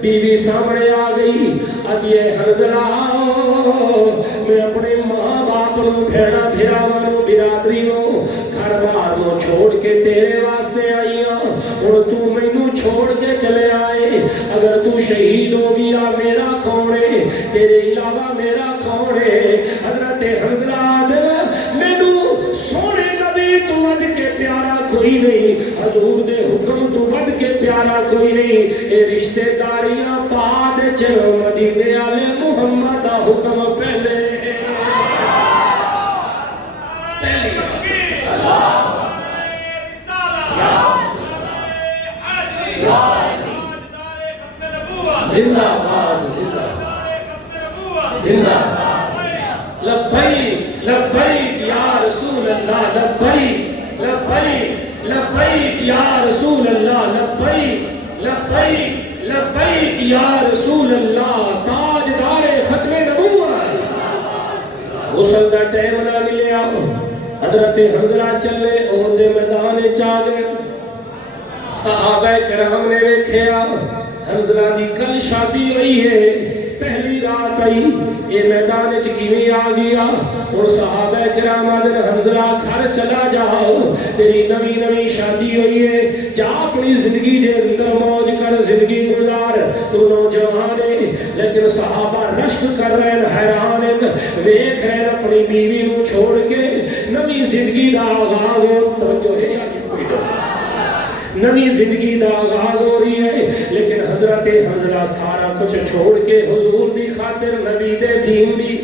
بیوی سامنے آ گئی ادیے حنظلہ میں اپنے ماں باپ نو بھیڑا بھیراوانو برادری نو گھر بار نو چھوڑ کے تیرے واسطے آئی اور تو میں نو چھوڑ کے چلے آئے اگر تو شہید ہو گیا میرا کون ہے تیرے علاوہ میرا کون ہے حضرت حنظلہ میں نو سونے نبی تو ود کے پیارا کوئی نہیں حضور دے حکم تو ود کے پیارا کوئی نہیں اے رشتہ داریاں بعد چلو مدینے آلے محمد دا حکم پہلے زندہ باد زندہ زندہ لبیک لبیک یا رسول اللہ لبیک لبیک لبیک یا رسول اللہ لبیک لبیک لبیک یا رسول اللہ تاجدار ختم نبوت غسل دا ٹائم نہ ملیا حضرت حنظلہ چلے احد میدان چاگے صحابہ کرام نے دیکھیا حنظلہ دی کل شادی ہوئی ہے پہلی رات آئی یہ میدان چکیویں آ گیا اور صحابہ کرام آدھر حنظلہ گھر چلا جاؤ تیری نوی نوی شادی ہوئی ہے جا اپنی زندگی دے اندر موج کر زندگی گزار تو نوجوان ہے لیکن صحابہ رشک کر رہے ہیں حیران ہیں ویکھ رہے ہیں اپنی بیوی نو چھوڑ کے نوی زندگی دا آغاز ہو توجہ ہے یا یہ کوئی دو نوی زندگی دا آغاز ہو رہی ہے لیکن حضرت حنظلہ سارا کچھ چھوڑ کے حضور دی خاطر نبی دے دین دی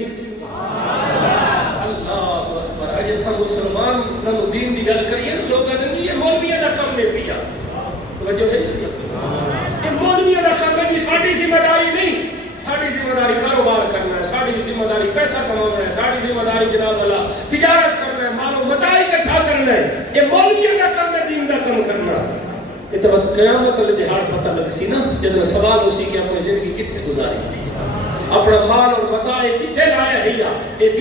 اللہ اکبر اجل سب مسلمان نمو دین دی گل کریے لوگ آدھیں یہ مولویہ دا کم میں پیا توجہ ہے یہ مولویہ دا کم میں ساڑھی ذمہ داری نہیں ساڑھی ذمہ داری کاروبار کرنا ہے ساڑھی ذمہ داری پیسہ کمانا ہے ساڑھی ذمہ داری جناب والا تجارت کرنا ہے مال و متاع اکٹھا کرنا ہے یہ مولویہ دا کم ہے دین دا کم کرنا یہ تو قیامت اللہ دہاڑ پتہ لگ سی نا جدنا سوال ہو سی کہ اپنی زندگی کتنے گزاری ہے اپنا مال اور متاع کتنے لایا ہے یہ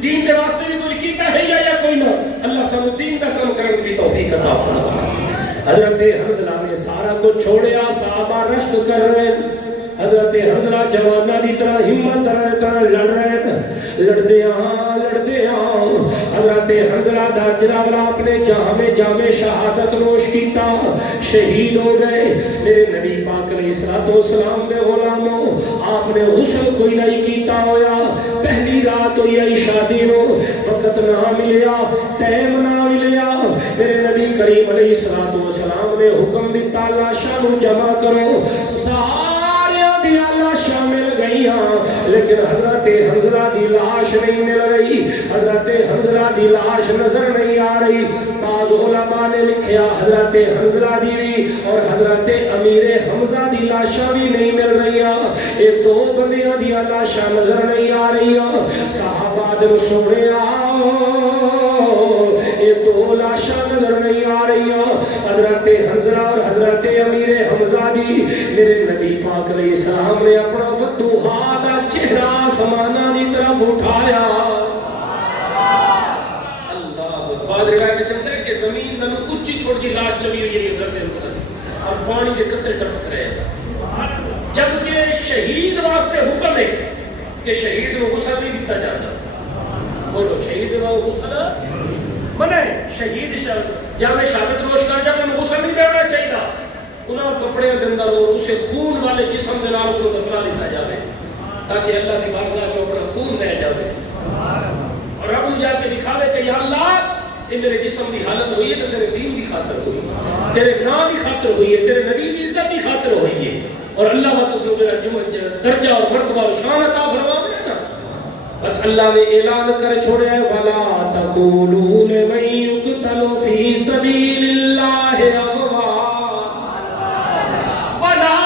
دین دے واسطے بھی کوئی کیتا ہے یا کوئی نہ اللہ سب دین دا کم کرنے بھی توفیق عطا فرمائے حضرت حنظلہ نے سارا کو چھوڑیا صحابہ رشک کر رہے حضرت حنظلہ جوانہ دی طرح ہمت طرح لڑ رہے لڑتے ہاں حضرت حنظلہ دا جناب اپنے جامع شہادت نوش کیتا شہید ہو گئے میرے نبی پاک علیہ السلام دے غلاموں آپ نے غسل کوئی نہیں کیتا ہویا پہلی رات ہوئی ہے شادی نو وقت نہ ملیا ٹائم نہ ملیا میرے نبی کریم علیہ السلام نے حکم دیتا لاشاں نو جمع کرو سارے دیا لاشاں مل گئی رہی ہیں لیکن حضرت حنظلہ دی لاش نہیں مل رہی، حضرت حنظلہ دی لاش نظر نہیں آ رہی۔ بعض علماء نے لکھیا حضرت حنظلہ دی بھی اور حضرت امیر حمزہ دی لاشاں بھی نہیں مل رہی ہیں، یہ دو بندیاں دی لاشاں نظر نہیں آ رہی ہیں۔ صحابہ دل سونے یہ دو لاشاں نظر نہیں آ رہی ہیں، حضرت حنظلہ اور حضرت امیر حمزہ دی۔ میرے نبی پاک علیہ السلام نے اپنا فتوحا دا چہرہ آسمانہ دی طرف اٹھایا۔ اللہ بعض روایت چلتا ہے کہ زمین نہ اونچی تھوڑی جی لاش چلی ہوئی ہے حضرت حنظلہ دی اور پانی کے قطرے ٹپک رہے ہیں، جبکہ شہید واسطے حکم ہے کہ شہید کو غسل نہیں دیتا جاتا۔ بولو شہید کو غسل منے شہید جامع شہادت نوش کر جائے انہوں غسل نہیں دینا چاہیے، انہوں کپڑے کے اندر اور اسے خون والے جسم کے نام اس کو دفنا لیتا جائے تاکہ اللہ کی بارگاہ جو اپنا خون رہ جائے اور رب نے جا کے دکھاوے کہ یا اللہ یہ میرے جسم کی حالت ہوئی ہے تو تیرے دین کی خاطر ہوئی ہے، تیرے گناہ کی خاطر ہوئی ہے، تیرے نبی کی عزت کی خاطر ہوئی ہے، اور اللہ و تسلو میرا درجہ اور مرتبہ اور شان عطا فرماوے نا۔ اللہ نے اعلان کر چھوڑے وَلَا تَقُولُوا لِمَن يُقْتَلُ فِي سَبِيلِ اللَّهِ أَمْوَاتٌ وَلَا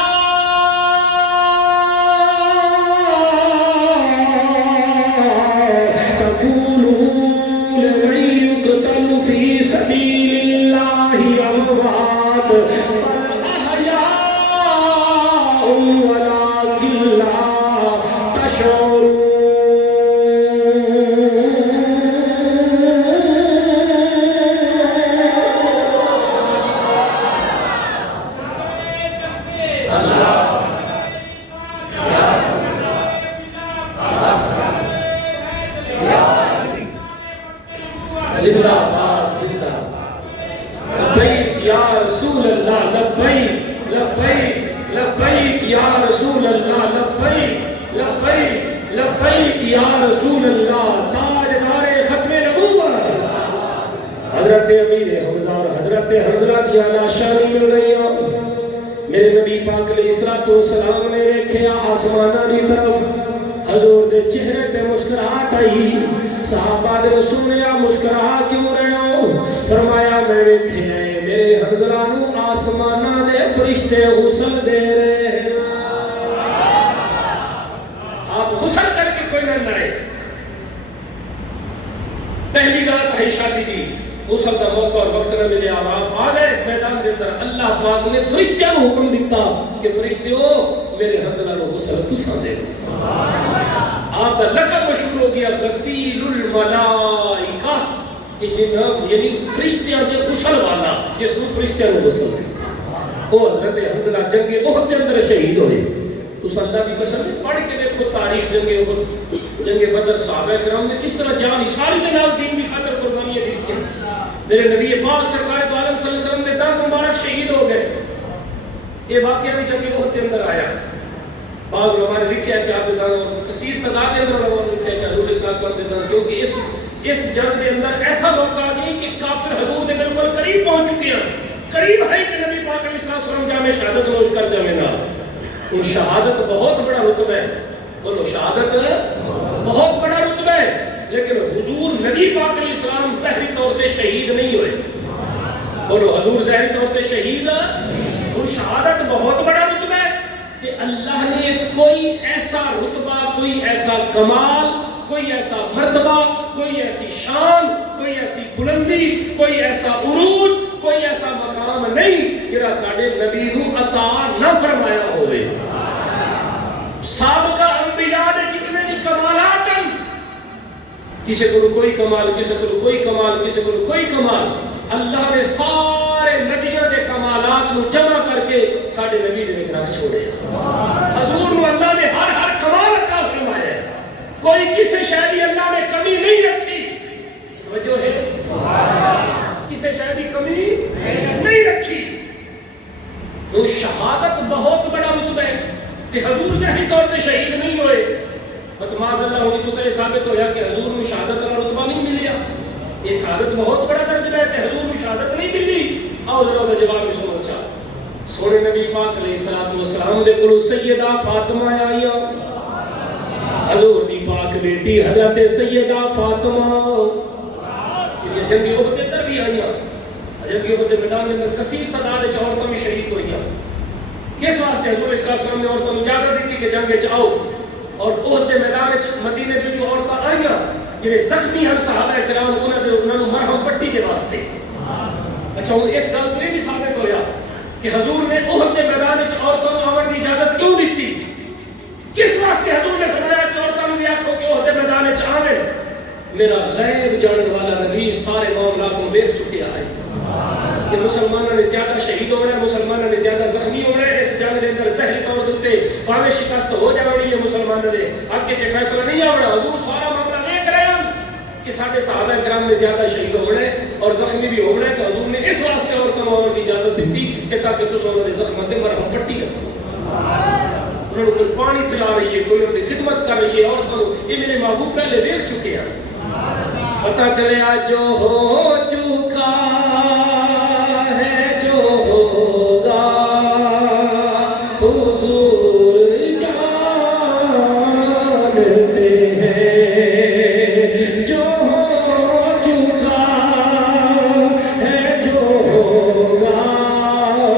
تَقُولُوا لِمَن يُقْتَلُ فِي سَبِيلِ اللَّهِ أَمْوَاتٌ بَلْ أَحْيَاءٌ وَلَكِن لَّا تَشْعُرُونَ۔ زندہ باد زندہ باد، لبیک یا رسول اللہ، لبیک لبیک لبیک یا رسول اللہ، لبیک لبیک لبیک یا رسول اللہ، تاجدار ختم نبوت۔ حضرت امیر حمزہ اور حضرت حنظلہ دی لاشاں نہیں مل رہی ہیں۔ میرے نبی پاک علیہ الصلوۃ والسلام نے دیکھا آسمانہ دی طرف، حضور دے چہرے تے مسکراہٹ آئی۔ صحابہ نے سنیا مسکرا کیوں رہے ہو؟ فرمایا میں دیکھے میرے حنظلہ نو آسمانہ دے فرشتے غسل دے رہے ہیں۔ آپ غسل کر کے کوئی نہ لائے، پہلی رات ہے شادی دی، غسل کا موقع اور وقت نہ ملے اور آپ آ گئے میدان کے اندر، اللہ پاک نے فرشتوں کو حکم دیتا کہ فرشتوں میرے حنظلہ نو غسل تساں دے دو۔ آپ کا لقب مشہور ہو گیا غسیل الملائکہ، کہ جنہاں یعنی فرشتیاں کے غسل والا، جس کو فرشتیاں نے غسل دیتا۔ وہ حضرت حنظلہ جنگ احد کے اندر شہید ہوئے۔ تو صلی اللہ علیہ وسلم پڑھ کے دیکھو تاریخ جنگ احد، جنگ بدر، صحابہ کرام نے کس طرح جان ساری کے نال دین کی خاطر قربانیاں دی تھیں۔ میرے نبی پاک سرکار دو عالم صلی اللہ علیہ وسلم نے دانت مبارک شہید ہو گئے۔ یہ واقعہ بھی جنگ احد کے اندر آیا۔ بعض علماء نے لکھا ہے کہ آپ نے کثیر تعداد کے اندر علماء نے لکھا ہے کہ حضور صلی اللہ علیہ وسلم نے دان، کیونکہ اس جنگ کے اندر ایسا موقع آ گئی کہ کافر حضور کے بالکل قریب پہنچ چکے ہیں، قریب ہے کہ نبی پاک علیہ السلام جامع شہادت نوش کر جائے گا۔ وہ شہادت بہت بڑا رتبہ ہے، بولو شہادت بہت بڑا رتبہ ہے، لیکن حضور نبی پاک علیہ السلام ظاہری طور پہ شہید نہیں ہوئے۔ بولو حضور ظاہری طور پہ شہید، وہ شہادت بہت بڑا رتبہ ہے کہ اللہ نے کوئی ایسا رتبہ، کوئی ایسا کمال، کوئی ایسا مرتبہ، کوئی ایسی شان، کوئی ایسی بلندی، کوئی ایسا عروج، کوئی ایسا مقام نہیں جڑا ساڈے نبی نو عطا نہ فرمایا ہوئے۔ سابقہ انبیاء نے جتنے بھی کمالات ہیں، کسی کو کوئی کمال، کسی کو کوئی کمال، کسی کو کوئی کمال، اللہ نے سارے نبیوں دے کمالات نو جمع کر کے ساڈے نبی دے وچ رکھ چھوڑے۔ حضور نو اللہ نے ہر کمال عطا فرمایا ہے، کوئی کسی شے دی اللہ نے کمی نہیں رکھی۔ توجہ ہے، کسی شے دی کمی نہیں رکھی۔ وہ شہادت بہت بڑا رتبہ ہے کہ حضور ظاہری طور پہ شہید نہیں ہوئے، معاذ اللہ ہوئی تو یہ ثابت ہویا کہ حضور میں شہادت کا رتبہ نہیں ملیا۔ یہ شہادت بہت بڑا درجہ ہے کہ حضور میں شہادت نہیں ملی۔ اور ذرا جواب بھی سمجھا، سونے نبی پاک علیہ الصلوۃ والسلام دے کولوں سیدہ فاطمہ آئیاں، حضور دی پاک بیٹی حضرت سیدہ فاطمہ یہ جنگی احد اندر بھی آئیاں جنگی احد میدان اندر کثیر تعداد عورتوں میں شہید ہوئیاں کس واسطے حضور صلی اللہ علیہ وسلم نے عورتوں کو اجازت دیتی کہ جنگ وچ آؤ اور احد میدان وچ مدینے وچ عورتاں آئیاں جڑے زخمی ہیں صحابہ کرام انہاں نوں مرہم پٹی دے واسطے اچھا ہوں اس گل تو یہ بھی ثابت ہویا کہ حضور نے احد کے میدان وچ عورتوں کو آون کی اجازت کیوں دیتی کس واسطے حضور نے فرمایا کہ عورتوں کو بھی آکھو کہ احد کے میدان وچ آویں میرا غیب جاننے والا نبی سارے معاملات کو دیکھ چکے آئے کہ مسلمانوں نے زیادہ شہید ہونا ہے مسلمانوں نے زیادہ زخمی ہونا ہے اس جنگ کے اندر ظاہری طور تے باویں شکست ہو جانی ہے مسلمانوں نے حق کے فیصلہ نہیں آونا حضور سارا معاملہ دیکھ رہے ہیں کہ سارے صحابہ کرام نے زیادہ شہید ہونا ہے اور زخمی بھی ہونا ہے تو حضور نے اس واسطے عورتوں کو آنے کی اجازت دیتی کہ تاکہ تم انہوں نے زخموں تے مرہم پٹی رکھو انہوں نے کوئی پانی پلا رہی ہے کوئی ان کی خدمت کر رہی ہے عورتوں یہ میرے محبوب پہلے دیکھ چکے ہیں پتہ چلے آج جو ہو چکا ہے جو ہوگا حضور جانتے ہیں جو ہو چکا ہے جو ہوگا حضور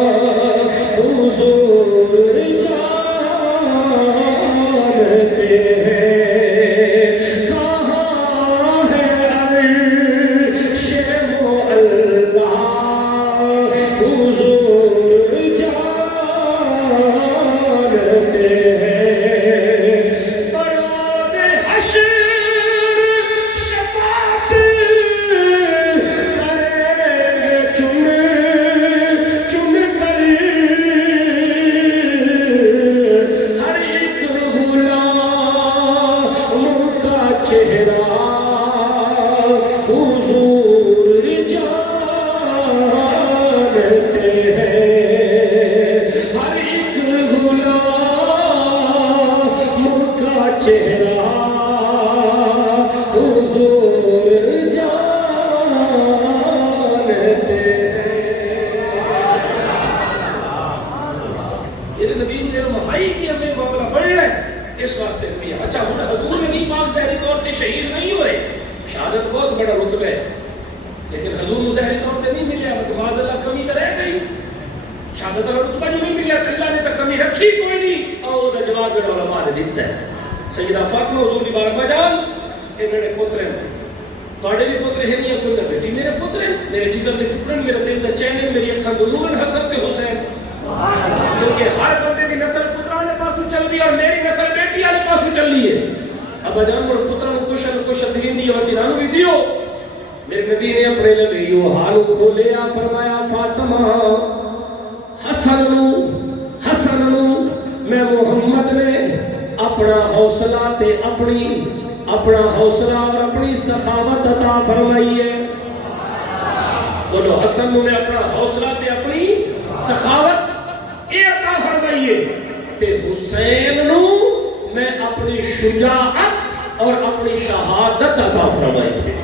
جانتے ہیں سیدہ فاطمہ حضور دی بارگاہ جان اے میرے پتر ہیں تواڈے بھی پتر ہیں یا کوئی نہ بیٹی میرے پتر ہیں میرے جگر دے ٹکڑن میرے دل دا چین میری اکھاں دے نور حسن تے حسین کیونکہ ہر بندے دی نسل پتراں دے پاسوں چل دی اور میری نسل بیٹی والے پاسوں چل دی ہے ابا جان مڑ پتراں نوں کشن دیندی ہے وتی نانو بھی دیو میرے نبی نے اپنے لبیو حال کھولیا فرمایا فاطمہ حسن نو میں محمد نے اپنا حوصلہ تے اپنا حوصلہ اور اپنی سخاوت عطا فرمائی ہے بولو حسن نے اپنا حوصلہ تے اپنی سخاوت اے عطا فرمائی ہے تے حسین نو میں اپنی شجاعت اور اپنی شہادت عطا فرمائی ہے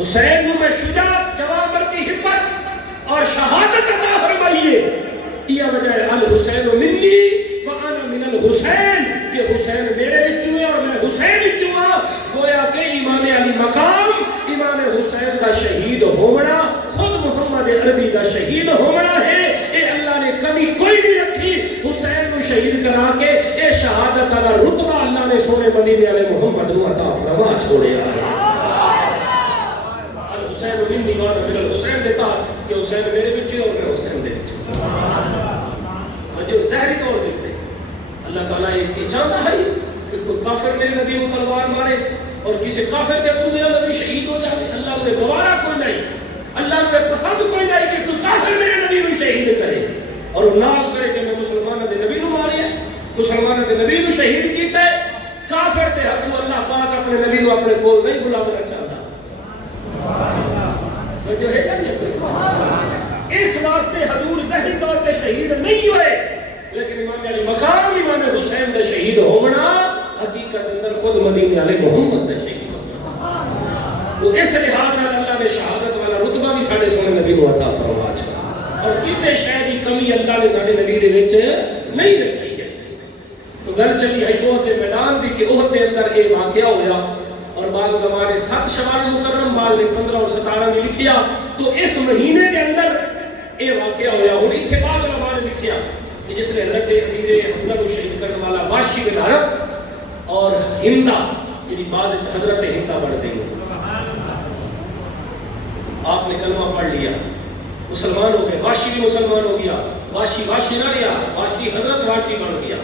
حسین نو میں شجاعت جوان مرتی ہمت اور شہادت عطا فرمائی ہے یہ وجہ ہے الحسین منی وانا من الحسین کہ حسین میرے وچوں ہے اور میں حسین وچوں ہاں گویا کہ امام علی مقام امام حسین دا شہید ہونا خود محمد عربی دا شہید ہونا ہے اے اللہ نے کمی کوئی نہیں رکھی حسین نو شہید کرا کے اے شہادت والا رتبہ اللہ نے سونے مدینے والے محمد نو عطا فرما چھوڑیا ہے الحسین منی وانا من الحسین دیتا کہ حسین میرے وچوں اور میں حسین دے وچوں جو ظاہری طور دیتے اللہ تعالیٰ یہ چاہتا ہے کہ کوئی کافر میرے نبی کو تلوار مارے اور کسی کافر کے تو میرا نبی شہید ہو جائے اللہ نے دوبارہ کوئی نہیں اللہ نے پسند کوئی نہیں کہ تو کافر میرے نبی کو شہید کرے اور ناز کرے کہ میں مسلمانہ دے نبی کو مارے ہیں مسلمانہ دے نبی کو شہید کیتا ہے کافر تے تو اللہ پاک اپنے نبی کو اپنے کول نہیں بلانا چاہتا تو جو ہے یہ کوئی اس واسطے حضور ظاہری طور پہ شہید نہیں ہوئے لیکن امام علی مقام امام حسین دا شہید ہونا حقیقت اندر خود مدینے والے محمد دا شہید ہونا تو اس لحاظ میں اللہ نے شہادت والا رتبہ بھی ساڑھے سونے نبی کو عطا فرما چھوڑا اور کسے شے دی کمی اللہ نے ساڑھے نبی دے وچ نہیں رکھی ہے تو گل چلی ہے عہد کے میدان دی کہ عہد کے اندر یہ واقعہ ہویا اور بعض علماء نے 7 شوال مکرم بعض نے 15 اور 17 میں لکھیا تو اس مہینے کے اندر یہ واقعہ ہویا ہوں اتنے بعض علماء نے لکھیا کہ جس نے حضرت امیر حمزہ کو شہید کرنے والا واشی بن حرب اور ہندہ یعنی بعد حضرت ہندہ بڑھ گئی آپ نے کلمہ پڑھ لیا مسلمان ہو گئے واشی بھی مسلمان ہو گیا واشی نہ لیا واشی حضرت واشی بن گیا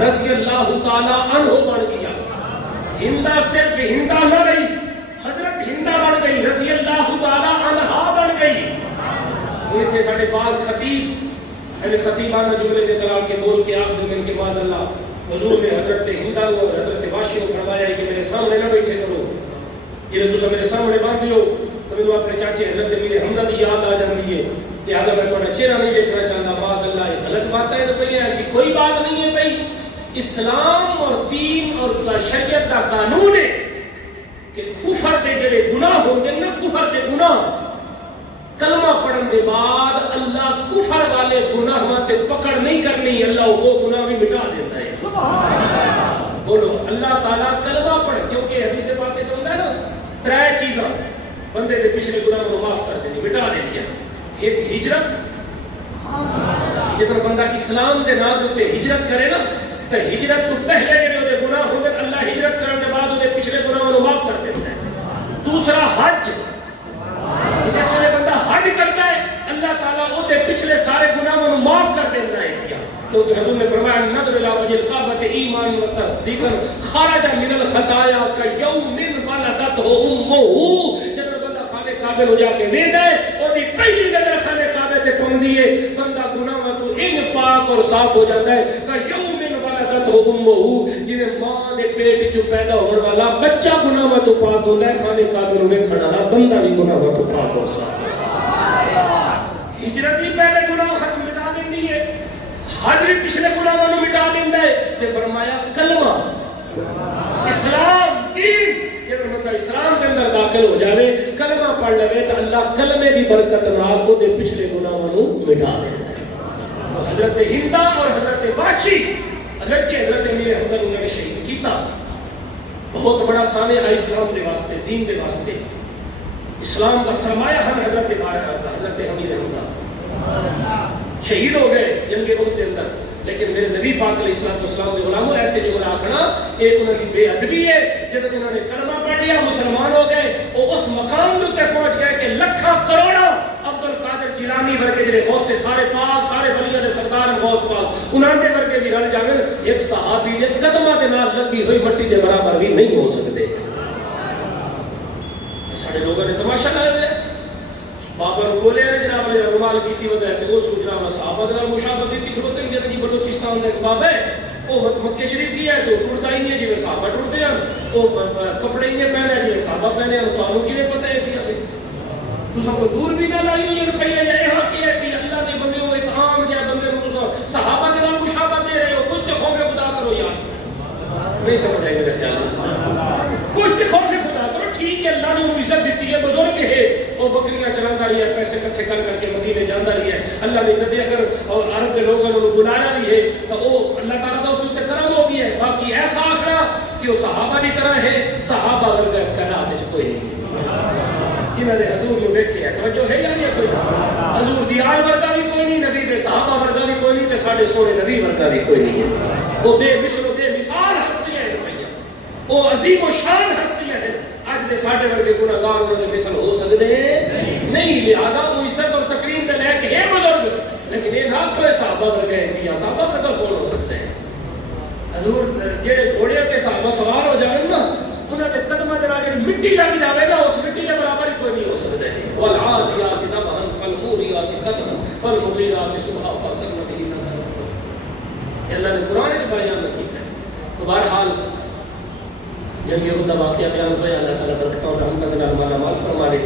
رضی اللہ تعالی عنہ بن گیا ہندہ صرف ہندہ نہ رہی حضرت ہندہ بن گئی رضی اللہ تعالی عنہ بن گئی انہیں تھے ساڑھے بعض خطیب خطیبانہ جملے دے دلال کے بول کے آخر دن کے بعد اللہ حضور نے حضرت ہندہ اور حضرت واشی کو فرمایا ہے کہ میرے سامنے نہ بیٹھے کرو یہ تو میرے سامنے باندھ دیو تو میں اپنے چاچے حضرت میرے حمزہ دی یاد آ جاندی ہے لہٰذا میں تھوڑا چہرہ نہیں دیکھنا چاہتا معاذ اللہ یہ غلط بات ہے تو ایسی کوئی بات نہیں ہے بھائی اسلام اور دین اور شریعت کا قانون ہے کہ کفر دے جڑے گناہ ہوں گے نا کفر دے گناہ کلمہ پڑھن دے بعد اللہ کفر والے گناہ ماتے پکڑ نہیں کرنی اللہ وہ گناہ بھی مٹا دیتا ہے بولو اللہ تعالیٰ کلمہ پڑھ کیونکہ حدیث پاک میں جو ہوتا ہے نا 3 چیزاں بندے دے پچھلے گناہ کو معاف کر دینی مٹا دینی ایک ہجرت جدر بندہ اسلام دے نام دے ہجرت کرے نا تو ہجرت تو پہلے جڑے دے گناہ ہوں گے اللہ ہجرت کرنے کے بعد دے پچھلے گناہ کو معاف کر دیتا ہے دوسرا حج جس میں بندہ حج کرتا ہے اللہ تعالیٰ وہ دے پچھلے سارے گناہوں کو معاف کر دیتا ہے کیونکہ حضور نے فرمایا نظر الى وجه الکعبۃ ایمان و تصدیقا خرج من الخطایا کیوم ولدته امه جب بندہ خانہ کعبہ ہو جا کے ویندا ہے اور دی پہلی نظر خانہ کعبہ تے پوندی ہے بندہ گناہاں تو ان پاک اور صاف ہو جاتا ہے کیوم ولدته امه جویں ماں دے پیٹ چ پیدا ہون والا بچہ گناہاں تو پاک ہوندا ہے خانہ کعبہ نوں ویکھن والا بندہ بھی گناہاں تو پاک اور صاف ہجرت ہی پہلے گناہ ختم مٹا دیندی ہے حج بھی پچھلے گناہوں کو مٹا دیندہ ہے تے فرمایا کلمہ اسلام دین جب بندہ اسلام کے اندر داخل ہو جاوے کلمہ پڑھ لے تو اللہ کلمے دی برکت نال کو دے پچھلے گناہوں کو مٹا دیندہ ہے تو حضرت ہندہ اور حضرت واشی اگرچہ حضرت امیر حمزہ انہوں نے شہید کیتا بہت بڑا سانحہ ہے اسلام دے واسطے دین دے واسطے اسلام کا سرمایہ ہم حضرت امیر حمزہ شہید ہو گئے جنگ احد کے اندر لیکن میرے نبی پاک علیہ السلام کے غلاموں ایسے جو آخنا یہ انہوں کی بے ادبی ہے جب انہوں نے کلمہ پڑھ لیا مسلمان ہو گئے وہ اس مقام تے پہنچ گئے کہ لکھا کروڑا عبد القادر جیلانی ورگے جڑے غوث سے سارے پاک سارے ولیاں دے سردار غوث پاک انہاں دے ورگے بھی رل جاویں ایک صحابی دے قدماں دے نال لگی ہوئی مٹی دے برابر بھی نہیں ہو سکتے سارے لوگوں نے تماشا لایا بابا گولے نے جناب نے رومال کیتی ودا ہے تے اس جناب صحابہ دے نال مشابہت دی کھلوتے نے جی بلوچستان دا ایک بابا ہے او مکے شریف کی ہے تو ٹردا ہی نہیں جویں صحابہ ٹردے ہیں او کپڑے ہی پہنے جویں صحابہ پہنے ہیں تانوں کیویں پتہ ہے پیا تساں کوئی دور بھی نہ لائی ہوئی روپیہ یا یہ حق ہے کہ اللہ دے بندے ہو ایک عام جہا بندے نوں تساں صحابہ دے نال مشابہت دے رہے ہو کچھ تے خوف خدا کرو یار نہیں سمجھ آئی میرے خیال میں کچھ تے خوف خدا کرو ٹھیک ہے اللہ نے انہوں عزت دیتی ہے بزرگ ہے وہ بکریاں چلانا رہی ہے پیسے کٹھے کر کر کے مدینے جانا رہی ہے اللہ نے عزت اگر اور عرب کے لوگوں نے بلایا بھی ہے تو وہ اللہ تعالیٰ کا اس کے کرم ہو گیا ہے باقی ایسا آخرا کہ وہ صحابہ کی طرح ہے صحابہ ورگا اس کا نات کوئی نہیں جنہوں نے حضور میں دیکھے ہے توجہ ہے یا نہیں کوئی حضور دیال ورگا بھی کوئی نہیں نبی دے صحابہ ورگا بھی کوئی نہیں تے ساڈے سونے نبی ورگا بھی کوئی نہیں ہے وہ بے مثل و بے مثال ہستیاں ہیں وہ عظیم و شان ہستیاں ہیں آج دے ساڑھے ورگے گناہگار انہوں نے مثل ہو سکتے نہیں لہذا وہ عزت اور تقریم دے لے کے ہے بزرگ لیکن یہ نہ کھوئے صحابہ ورگے ہیں یا صحابہ ورگا کون ہو سکتے ہیں حضور جڑے گھوڑے کے صحابہ سوار ہو جائے نا انہوں نے قدمہ دے راجے مٹی لگ جاوے گا اس مٹی کے برابر ہی کوئی نہیں ہو سکتے ہیں والعادیات نبحا فالموریات قدحا فالمغیرات صبحا فاصلن به نقرا اللہ نے قرآن میں بیان کیا ہے تو بہرحال جنگ احد دا واقعہ بیان ہویا اللہ تعالیٰ برکتاں اور رحمتاں دے نال مالا مال فرما لے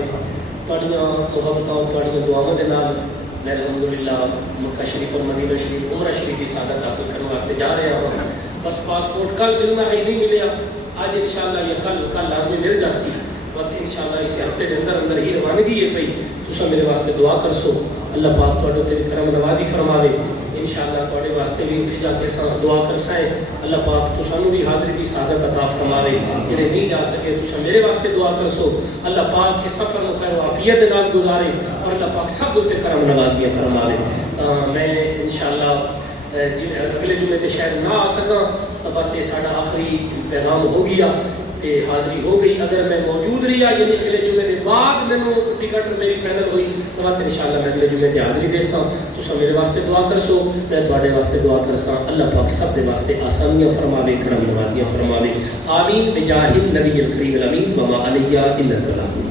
تہاڈیاں محبتاں اور تہاڈیاں دعاواں دے نال میں الحمدللہ مکہ شریف اور مدینہ شریف عمرہ شریف کی سعادت حاصل کرنے واسطے جا رہا ہوں بس پاسپورٹ کل ملنا ہے نہیں ملیا آج انشاءاللہ یہ کل لازمی مل جاسی اور انشاءاللہ اس ہفتے دے اندر ہی روانگی ہے پئی تساں میرے واسطے دعا کرسو اللہ پاک تہاڈے تے کرم نوازی فرماوے انشاءاللہ تواڈے واسطے بھی اتنے جا کے دعا کرسا ہے اللہ پاک تو سانو بھی حاضری دی سعادت عطا فرماوے جنہیں نہیں جا سکے تو میرے واسطے دعا کرسو اللہ پاک اس سفر میں خیر و عافیت دے نال گزارے اور اللہ پاک سب تے کرم نوازیاں فرماوے میں انشاءاللہ اگلے جمعے تے شاید نہ آ سکا تو بس یہ ساڈا آخری پیغام ہو گیا تے حاضری ہو گئی اگر میں موجود رہا یعنی اگلے جمعے کے بعد مینوں ٹکٹ میری فائنل ہوئی تو بات انشاءاللہ میں اگلے جمعے تے حاضری دے سا تو میرے واسطے دعا کرسو میں تواڈے واسطے دعا کرسا اللہ پاک سب دے واسطے آسانیاں فرماوے کرم نوازیاں فرماوے آمین بجاہ النبی الکریم الامین وما علیہ الا البلاغ